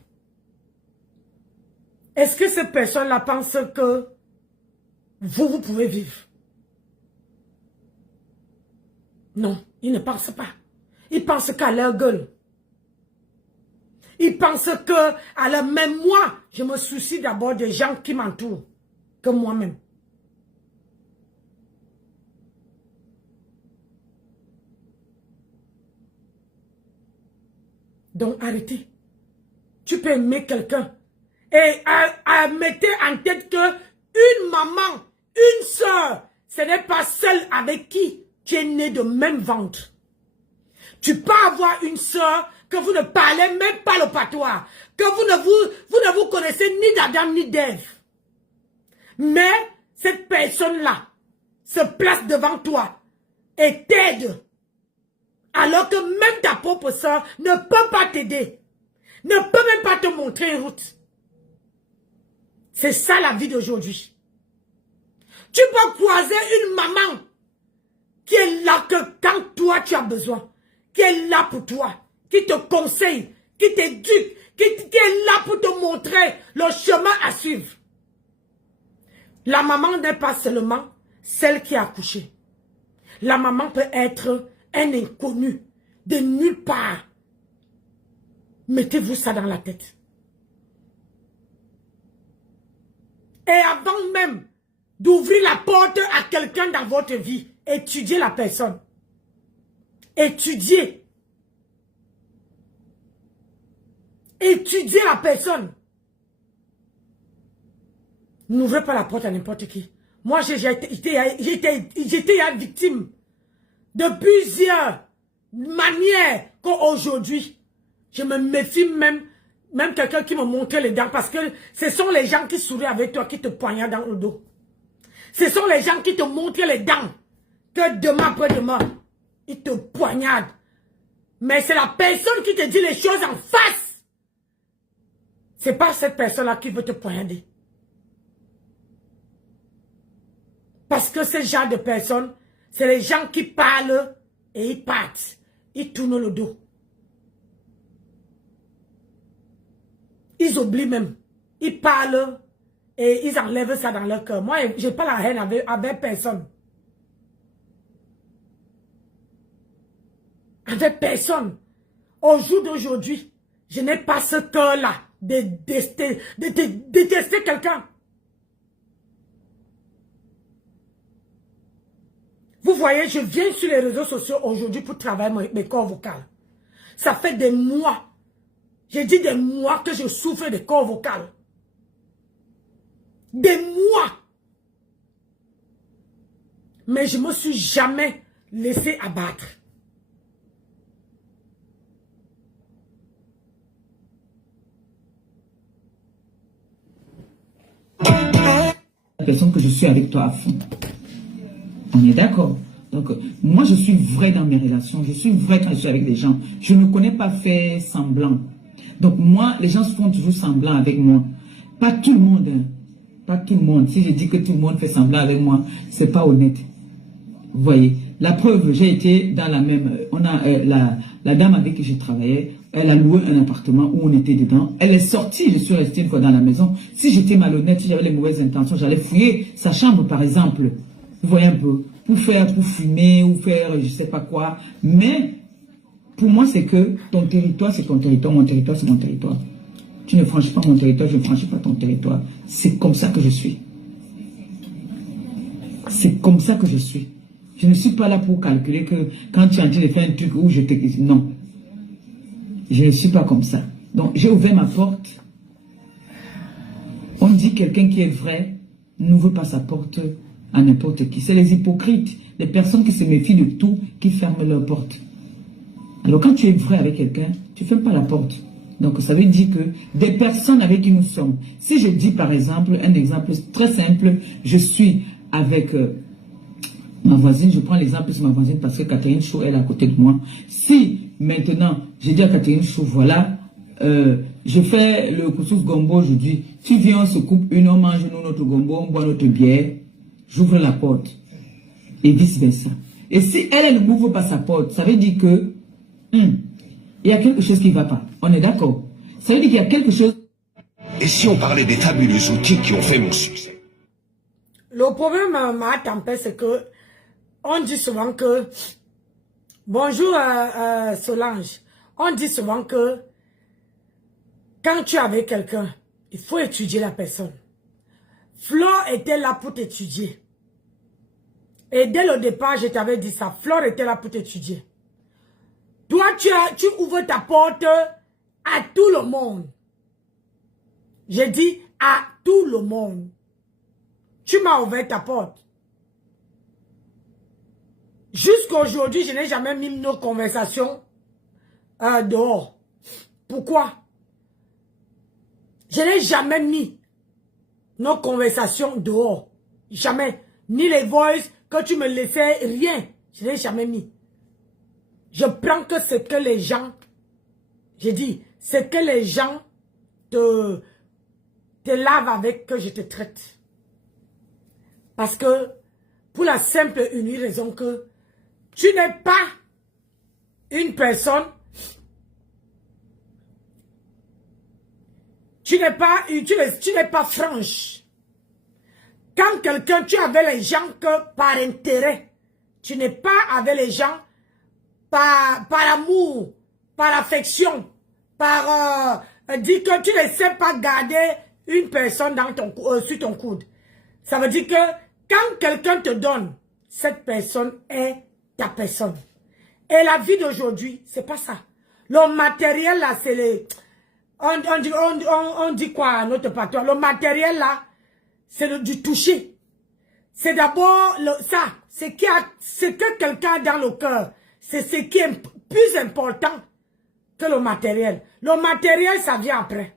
Est-ce que ces personnes-là pensent que vous pouvez vivre? Non, ils ne pensent pas. Ils pensent qu'à leur gueule. Ils pensent que, alors même moi, je me soucie d'abord des gens qui m'entourent, que moi-même. Donc arrêtez. Tu peux aimer quelqu'un et mettez en tête que une maman, une soeur, ce n'est pas celle avec qui tu es né de même ventre. Tu peux avoir une soeur que vous ne parlez même pas le patois, que vous ne vous connaissez ni d'Adam ni d'Ève. Mais cette personne-là se place devant toi et t'aide. Alors que même ta propre soeur ne peut pas t'aider. Ne peut même pas te montrer une route. C'est ça la vie d'aujourd'hui. Tu peux croiser une maman qui est là que quand toi tu as besoin, qui est là pour toi, qui te conseille, qui t'éduque, qui est là pour te montrer le chemin à suivre. La maman n'est pas seulement celle qui a accouché. La maman peut être un inconnu de nulle part. Mettez-vous ça dans la tête. Et avant même d'ouvrir la porte à quelqu'un dans votre vie, étudiez la personne. Étudiez. Étudiez la personne. N'ouvrez pas la porte à n'importe qui. Moi, j'étais une victime de plusieurs manières qu'aujourd'hui, je me méfie même quelqu'un qui me montrait les dents parce que ce sont les gens qui sourient avec toi qui te poignardent dans le dos. Ce sont les gens qui te montrent les dents que demain après demain, ils te poignardent. Mais c'est la personne qui te dit les choses en face. C'est pas cette personne-là qui veut te poignarder. Parce que ce genre de personnes, c'est les gens qui parlent et ils partent. Ils tournent le dos. Ils oublient même. Ils parlent et ils enlèvent ça dans leur cœur. Moi, je n'ai pas la haine avec personne. Avec personne. Au jour d'aujourd'hui, je n'ai pas ce cœur-là de détester quelqu'un. Vous voyez, je viens sur les réseaux sociaux aujourd'hui pour travailler mes corps vocaux. Ça fait des mois. J'ai dit des mois que je souffre de corps vocal. Des mois. Mais je ne me suis jamais laissé abattre. La personne que je suis avec toi à fond. On est d'accord. Donc, moi, je suis vrai dans mes relations. Je suis vrai quand je suis avec les gens. Je ne connais pas faire semblant. Donc, moi, les gens se font toujours semblant avec moi. Pas tout le monde. Hein. Pas tout le monde. Si je dis que tout le monde fait semblant avec moi, c'est pas honnête. Vous voyez. La preuve, j'ai été dans la même... On a la dame avec qui je travaillais, elle a loué un appartement où on était dedans. Elle est sortie, je suis restée une fois dans la maison. Si j'étais malhonnête, si j'avais les mauvaises intentions, j'allais fouiller sa chambre, par exemple. Vous voyez un peu. Pour fumer ou faire je sais pas quoi. Mais, pour moi, c'est que ton territoire, c'est ton territoire. Mon territoire, c'est mon territoire. Tu ne franchis pas mon territoire, je ne franchis pas ton territoire. C'est comme ça que je suis. C'est comme ça que je suis. Je ne suis pas là pour calculer que quand tu es en train de faire un truc où je te... Non. Je ne suis pas comme ça. Donc, j'ai ouvert ma porte. On dit quelqu'un qui est vrai, n'ouvre pas sa porte à n'importe qui. C'est les hypocrites, les personnes qui se méfient de tout, qui ferment leur porte. Alors quand tu es vrai avec quelqu'un, tu ne fermes pas la porte. Donc ça veut dire que des personnes avec qui nous sommes, si je dis par exemple, un exemple très simple, je suis avec ma voisine, je prends l'exemple de ma voisine parce que Catherine Chou est à côté de moi. Si maintenant, je dis à Catherine Chou, voilà, je fais le couscous gombo aujourd'hui, tu viens, on se coupe une, on mange nous notre gombo, on boit notre bière, j'ouvre la porte. Et vice versa. Et si elle ne m'ouvre pas sa porte, ça veut dire que il y a quelque chose qui ne va pas. On est d'accord. Ça veut dire qu'il y a quelque chose. Et si on parlait des fabuleux outils qui ont fait mon succès? Le problème, ma tempête, c'est que on dit souvent que bonjour Solange. On dit souvent que quand tu es avec quelqu'un, il faut étudier la personne. Flore était là pour t'étudier. Et dès le départ, je t'avais dit ça. Flore était là pour t'étudier. Toi, tu ouvres ta porte à tout le monde. J'ai dit à tout le monde. Tu m'as ouvert ta porte. Jusqu'à aujourd'hui, je n'ai jamais mis nos conversations dehors. Pourquoi? Je n'ai jamais mis nos conversations dehors. Jamais. Ni les voices que tu me laissais, rien. Je n'ai jamais mis. Je prends que ce que les gens, j'ai dit, ce que les gens te lavent avec, que je te traite. Parce que, pour la simple et unique raison que tu n'es pas une personne, tu n'es pas franche. Quand quelqu'un, tu es avec les gens que par intérêt, tu n'es pas avec les gens par amour, par affection, par dire que tu ne sais pas garder une personne dans sur ton coude. Ça veut dire que quand quelqu'un te donne, cette personne est ta personne. Et la vie d'aujourd'hui, c'est pas ça. Le matériel là, c'est les... On dit quoi à notre patron? Le matériel là, c'est du toucher. C'est d'abord ça. C'est que quelqu'un a dans le cœur. C'est ce qui est plus important que le matériel. Le matériel, ça vient après.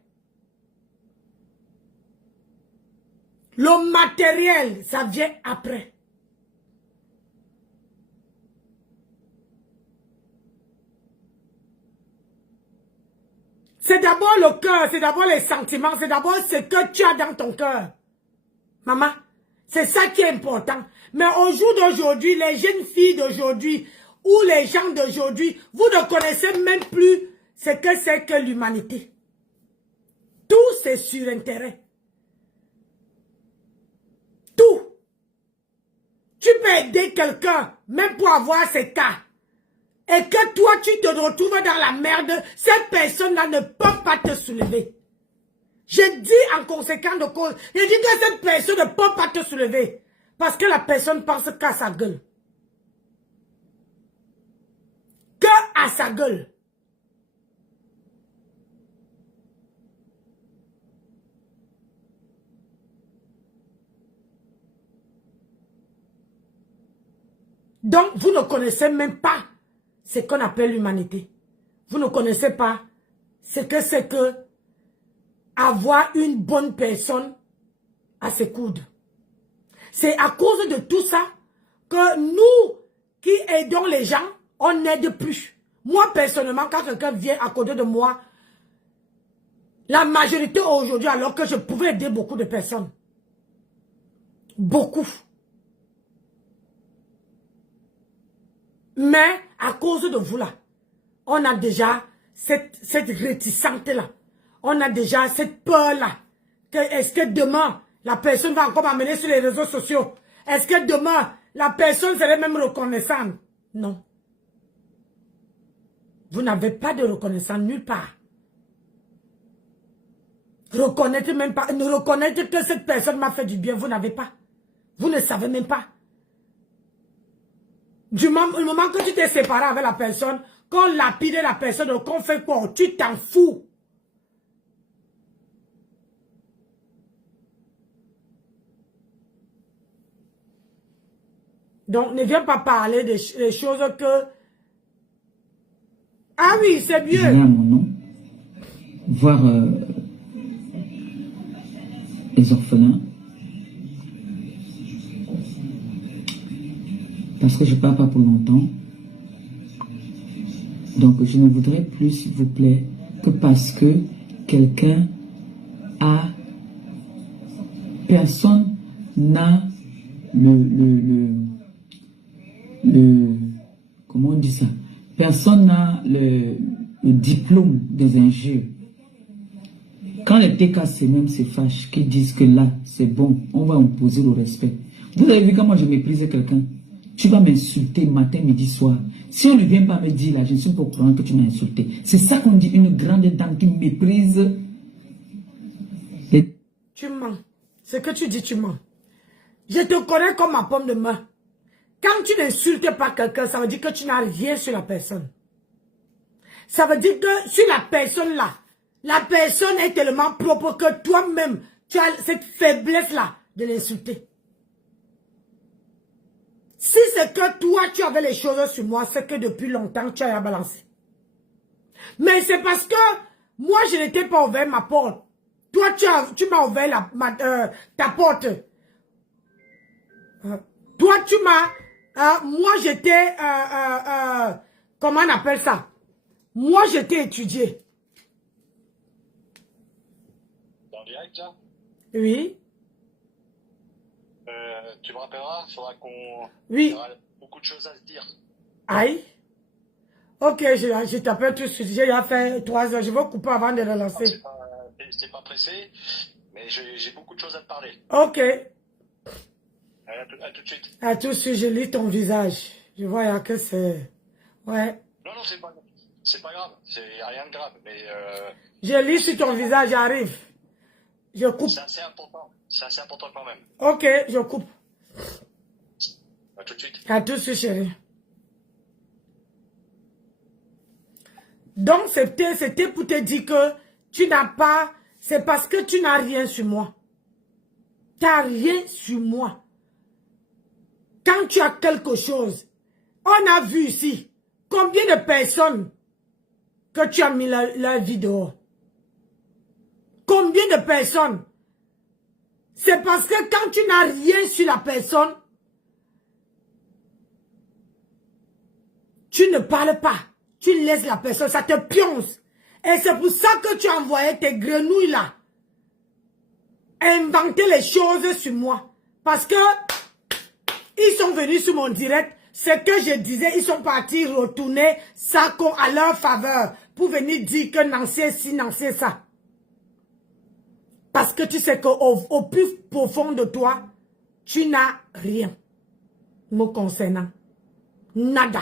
Le matériel, ça vient après. C'est d'abord le cœur, c'est d'abord les sentiments, c'est d'abord ce que tu as dans ton cœur. Maman, c'est ça qui est important. Mais au jour d'aujourd'hui, les jeunes filles d'aujourd'hui, ou les gens d'aujourd'hui, vous ne connaissez même plus ce que c'est que l'humanité. Tout c'est sur intérêt. Tout. Tu peux aider quelqu'un, même pour avoir ses cas. Et que toi, tu te retrouves dans la merde, cette personne-là ne peut pas te soulever. Je dis en conséquence de cause, je dis que cette personne ne peut pas te soulever. Parce que la personne pense qu'à sa gueule. Que à sa gueule. Donc, vous ne connaissez même pas ce qu'on appelle l'humanité. Vous ne connaissez pas ce que c'est que avoir une bonne personne à ses coudes. C'est à cause de tout ça que nous qui aidons les gens, on n'aide plus. Moi, personnellement, quand quelqu'un vient à côté de moi, la majorité aujourd'hui, alors que je pouvais aider beaucoup de personnes. Beaucoup. Mais, à cause de vous là, on a déjà cette réticence-là. On a déjà cette peur-là. Est-ce que demain, la personne va encore m'amener sur les réseaux sociaux? Est-ce que demain, la personne serait même reconnaissante? Non. Vous n'avez pas de reconnaissance nulle part. Reconnaître même pas, ne reconnaître que cette personne m'a fait du bien, vous n'avez pas. Vous ne savez même pas. Le moment que tu t'es séparé avec la personne, qu'on lapide la personne, qu'on fait quoi? Tu t'en fous. Donc, ne viens pas parler des choses que... Ah oui, c'est mieux. Je viens à mon nom, voir les orphelins. Parce que je ne pars pas pour longtemps. Donc, je ne voudrais plus, s'il vous plaît, que parce que quelqu'un a... Personne n'a comment on dit ça? Personne n'a le diplôme des injures. Quand les TKC même se fâchent, qu'ils disent que là, c'est bon, on va imposer le respect. Vous avez vu comment je méprise quelqu'un? Tu vas m'insulter matin, midi, soir. Si on ne vient pas me dire là, je ne suis pas au courant que tu m'as insulté. C'est ça qu'on dit, une grande dame qui méprise. Tu mens. Ce que tu dis, tu mens. Je te connais comme ma pomme de main. Quand tu n'insultes pas quelqu'un, ça veut dire que tu n'as rien sur la personne. Ça veut dire que sur la personne là, la personne est tellement propre que toi-même, tu as cette faiblesse-là de l'insulter. Si c'est que toi, tu avais les choses sur moi, c'est que depuis longtemps, tu as balancé. Mais c'est parce que moi, je n'étais pas ouvert ma porte. Toi, tu m'as ouvert ta porte. Toi, tu m'as... moi, j'étais... comment on appelle ça? Moi, j'étais étudié. Dans direct, là? Oui. Tu me rappelleras, il faudra qu'on... Oui. Il y aura beaucoup de choses à se dire. Aïe. Ok, je t'appelle tout de suite. J'ai fait 3 heures. Je vais couper avant de relancer. C'est pas pressé, mais j'ai beaucoup de choses à te parler. Ok. À tout de suite. À tout de suite, je lis ton visage. Je vois que c'est... Ouais. Non, c'est pas grave. C'est rien de grave, mais... Je lis sur ton visage, j'arrive. Je coupe. C'est assez important. C'est assez important quand même. Ok, je coupe. À tout de suite. À tout de suite, chérie. Donc, c'était pour te dire que tu n'as pas... C'est parce que tu n'as rien sur moi. Tu n'as rien sur moi. Quand tu as quelque chose, on a vu ici combien de personnes que tu as mis leur vie dehors. Combien de personnes? C'est parce que quand tu n'as rien sur la personne, tu ne parles pas. Tu laisses la personne, ça te pionce. Et c'est pour ça que tu as envoyé tes grenouilles là. Inventer les choses sur moi. Parce que ils sont venus sur mon direct. Ce que je disais, ils sont partis retourner ça à leur faveur. Pour venir dire que Nancy est ci, Nancy est ça. Parce que tu sais qu'au plus profond de toi, tu n'as rien. Me concernant. Nada.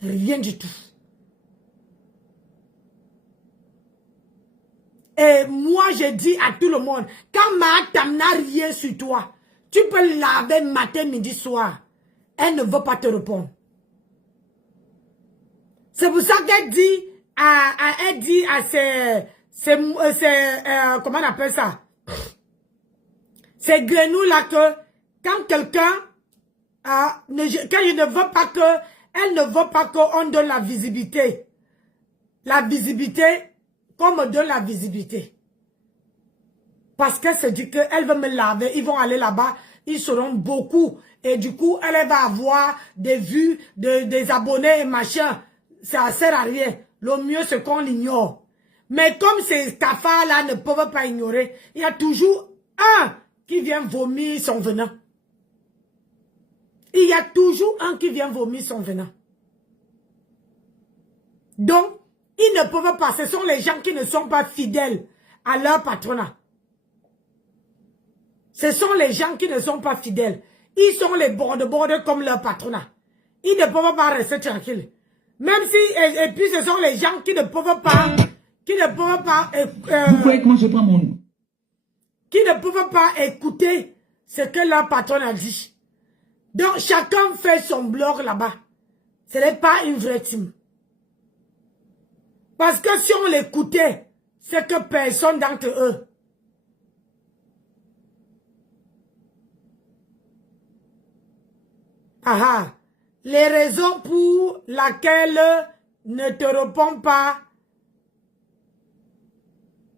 Rien du tout. Et moi, je dis à tout le monde, quand Mahatam n'a rien sur toi, tu peux laver matin, midi, soir. Elle ne veut pas te répondre. C'est pour ça qu'elle dit à comment on appelle ça? Ces grenouilles-là que, quand quelqu'un, quand je ne veux pas que, elle ne veut pas qu'on donne la visibilité. La visibilité, qu'on me donne la visibilité. Parce qu'elle se dit qu'elle veut me laver, ils vont aller là-bas, ils seront beaucoup. Et du coup, elle va avoir des vues, des abonnés et machin. Ça sert à rien. Le mieux, c'est qu'on l'ignore. Mais comme ces cafards-là ne peuvent pas ignorer, il y a toujours un qui vient vomir son venin. Il y a toujours un qui vient vomir son venin. Donc, ils ne peuvent pas. Ce sont les gens qui ne sont pas fidèles à leur patronat. Ce sont les gens qui ne sont pas fidèles. Ils sont les bordes comme leur patronat. Ils ne peuvent pas rester tranquilles. Même si, et puis ce sont les gens qui ne peuvent pas, vous croyez que moi je prends mon... Qui ne peuvent pas écouter ce que leur patron a dit. Donc chacun fait son blog là-bas. Ce n'est pas une vraie team. Parce que si on l'écoutait, c'est que personne d'entre eux. Les raisons pour lesquelles ne te répond pas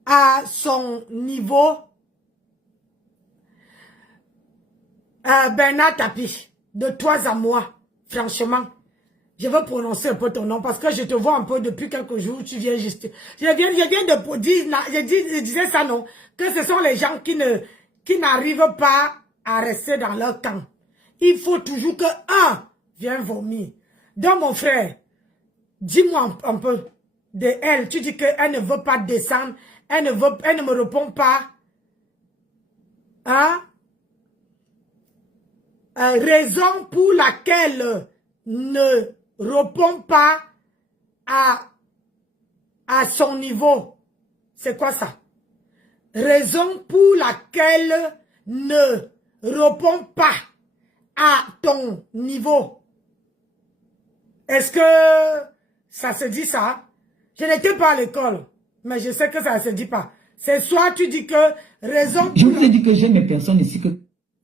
à son niveau. Bernard Tapie, de toi à moi, franchement, je veux prononcer un peu ton nom parce que je te vois un peu depuis quelques jours, tu viens juste. Je viens de dire, je disais ça non, que ce sont les gens qui n'arrivent pas à rester dans leur camp. Il faut toujours que un vienne vomir. Donc mon frère, dis-moi un peu de elle. Tu dis qu'elle ne veut pas descendre, elle ne me répond pas. Hein? Raison pour laquelle ne répond pas à son niveau. C'est quoi ça? Raison pour laquelle ne répond pas à ton niveau. Est-ce que ça se dit ça? Je n'étais pas à l'école, mais je sais que ça ne se dit pas. C'est soit tu dis que raison... Je vous ai dit que j'aime les personnes ici que...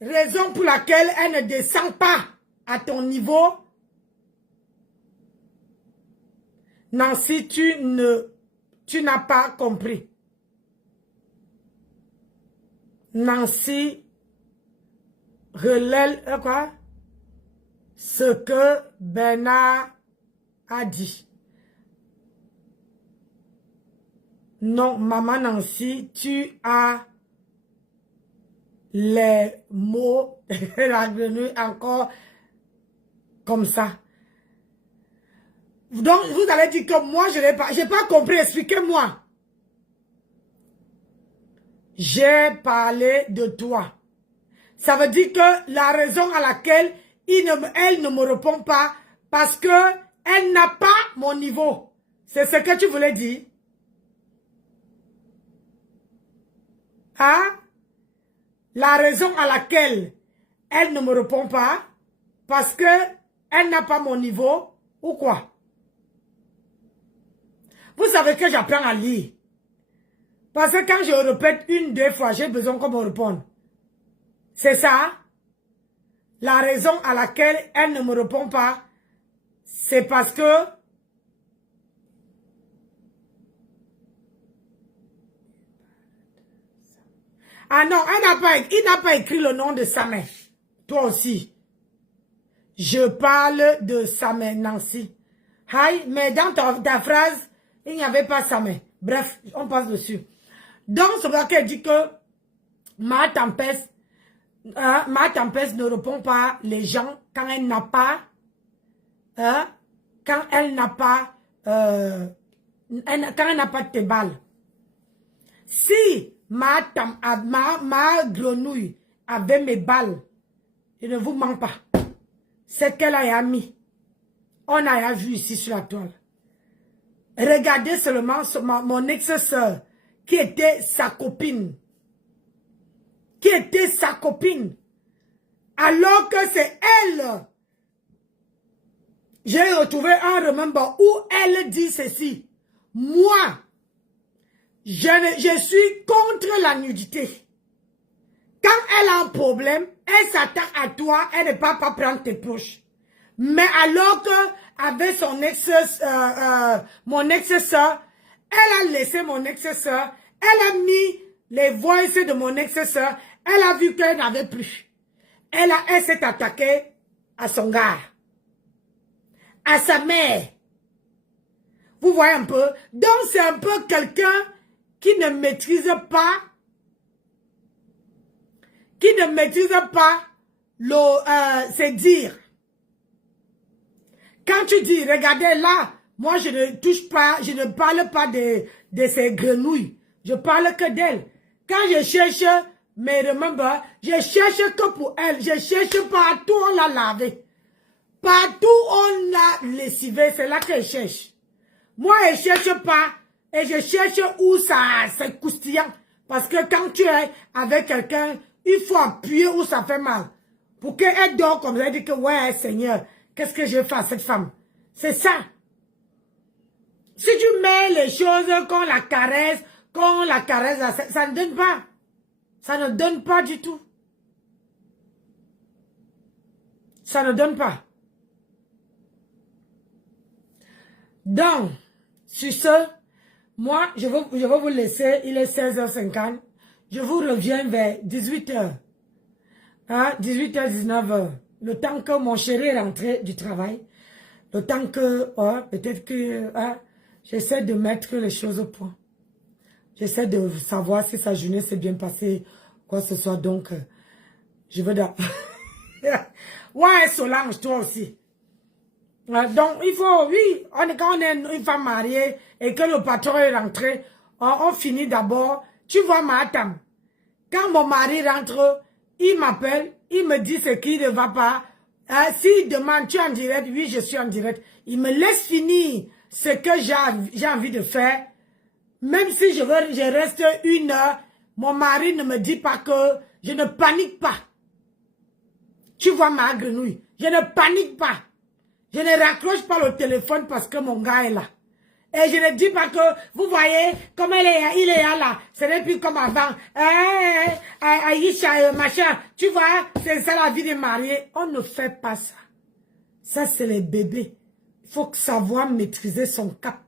Raison pour laquelle elle ne descend pas à ton niveau. Nancy, tu n'as pas compris. Nancy relève quoi? Ce que Bernard a dit. Non, maman Nancy, tu as les mots revenus encore comme ça. Donc, vous allez dire que moi, je n'ai pas compris. Expliquez-moi. J'ai parlé de toi. Ça veut dire que la raison à laquelle elle ne me répond pas, parce que elle n'a pas mon niveau. C'est ce que tu voulais dire? Hein? La raison à laquelle elle ne me répond pas, parce que elle n'a pas mon niveau, ou quoi? Vous savez que j'apprends à lire. Parce que quand je répète une, deux fois, j'ai besoin qu'on me réponde. C'est ça? La raison à laquelle elle ne me répond pas, c'est parce que ah non, il n'a pas écrit le nom de sa mère. Toi aussi. Je parle de sa mère, Nancy. Hi, mais dans ta phrase, il n'y avait pas sa mère. Bref, on passe dessus. Donc, c'est vrai qu'elle dit que ma tempête ne répond pas les gens quand elle n'a pas, quand elle n'a pas de tes balles. Si ma grenouille avait mes balles, je ne vous mens pas. C'est qu'elle a mis. On a vu ici sur la toile. Regardez seulement mon ex-sœur qui était sa copine. Qui était sa copine. Alors que c'est elle. J'ai retrouvé un remember où elle dit ceci. Moi, je suis contre la nudité. Quand elle a un problème, elle s'attaque à toi, elle ne peut pas prendre tes proches. Mais alors que avec son mon ex-sœur, elle a laissé mon ex-sœur, elle a mis les voices de mon ex-sœur, elle a vu qu'elle n'avait plus. Elle s'est attaquée à son gars, à sa mère. Vous voyez un peu? Donc c'est un peu quelqu'un qui ne maîtrise pas, c'est dire. Quand tu dis, regardez là, moi je ne touche pas, je ne parle pas de ces grenouilles. Je parle que d'elle. Quand je cherche mes remember, je cherche que pour elle. Je cherche partout on l'a lavé. Partout on l'a lessivé, c'est là que je cherche. Moi je cherche pas et je cherche où ça c'est croustillant. Parce que quand tu es avec quelqu'un, il faut appuyer où ça fait mal. Pour qu'elle dort comme ça, elle dit que ouais Seigneur, qu'est-ce que je fais à cette femme? C'est ça. Si tu mets les choses qu'on la caresse, ça ne donne pas. Ça ne donne pas du tout. Ça ne donne pas. Donc, sur ce, moi, je vais vous laisser. Il est 16h50. Je vous reviens vers 18h. Hein, 18h, 19h. Le temps que mon chéri est rentré du travail. Le temps que, peut-être que, j'essaie de mettre les choses au point. J'essaie de savoir si sa journée s'est bien passée, quoi que ce soit. Donc, je veux d'abord. Ouais, Solange, toi aussi. Donc, il faut, oui, quand on est une femme mariée et que le patron est rentré, on finit d'abord. Tu vois, madame, quand mon mari rentre, il m'appelle, il me dit ce qui ne va pas. S'il demande, tu es en direct? Oui, je suis en direct. Il me laisse finir ce que j'ai envie de faire. Même si je reste 1 heure, mon mari ne me dit pas que je ne panique pas. Tu vois ma grenouille, je ne panique pas. Je ne raccroche pas le téléphone parce que mon gars est là. Et je ne dis pas que, vous voyez, comme il est là. Ce n'est plus comme avant. Aïcha, machin. Tu vois, c'est ça la vie des mariés. On ne fait pas ça. Ça, c'est les bébés. Il faut savoir maîtriser son cap.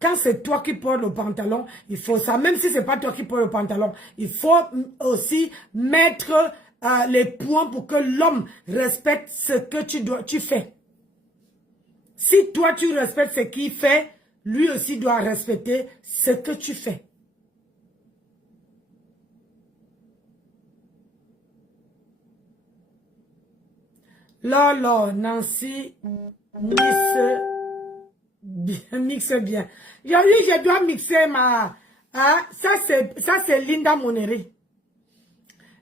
Quand c'est toi qui portes le pantalon, il faut ça. Même si c'est pas toi qui portes le pantalon, il faut aussi mettre les points pour que l'homme respecte ce que tu fais. Si toi, tu respectes ce qu'il fait, lui aussi doit respecter ce que tu fais. Lolo, Nancy, mixe bien. Je dois mixer ma... ça, c'est Linda Moneri.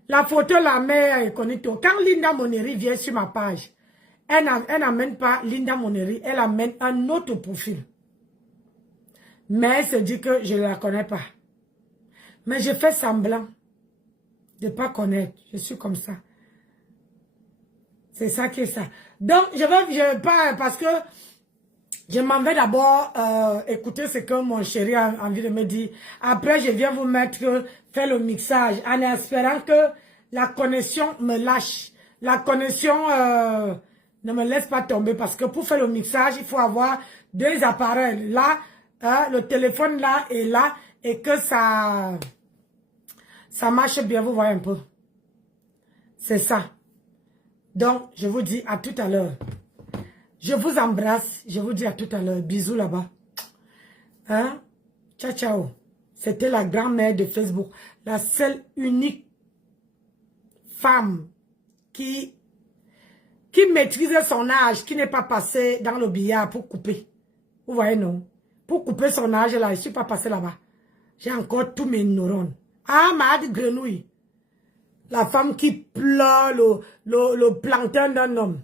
La photo, la mère est connue. Quand Linda Moneri vient sur ma page, elle n'amène pas Linda Moneri, elle amène un autre profil. Mais elle se dit que je ne la connais pas. Mais je fais semblant de ne pas connaître. Je suis comme ça. C'est ça qui est ça. Donc, je vais pas, parce que je m'en vais d'abord écouter ce que mon chéri a envie de me dire. Après, je viens vous mettre, faire le mixage, en espérant que la connexion me lâche. La connexion ne me laisse pas tomber, parce que pour faire le mixage, il faut avoir 2 appareils. Là, le téléphone là et là, et que ça marche bien, vous voyez un peu. C'est ça. Donc, je vous dis à tout à l'heure. Je vous embrasse. Je vous dis à tout à l'heure. Bisous là-bas. Hein? Ciao, ciao. C'était la grand-mère de Facebook. La seule, unique femme qui maîtrisait son âge, qui n'est pas passée dans le billard pour couper. Vous voyez, non? Pour couper son âge, là, je ne suis pas passée là-bas. J'ai encore tous mes neurones. Ah, ma grenouille. La femme qui pleure le plancton d'un homme.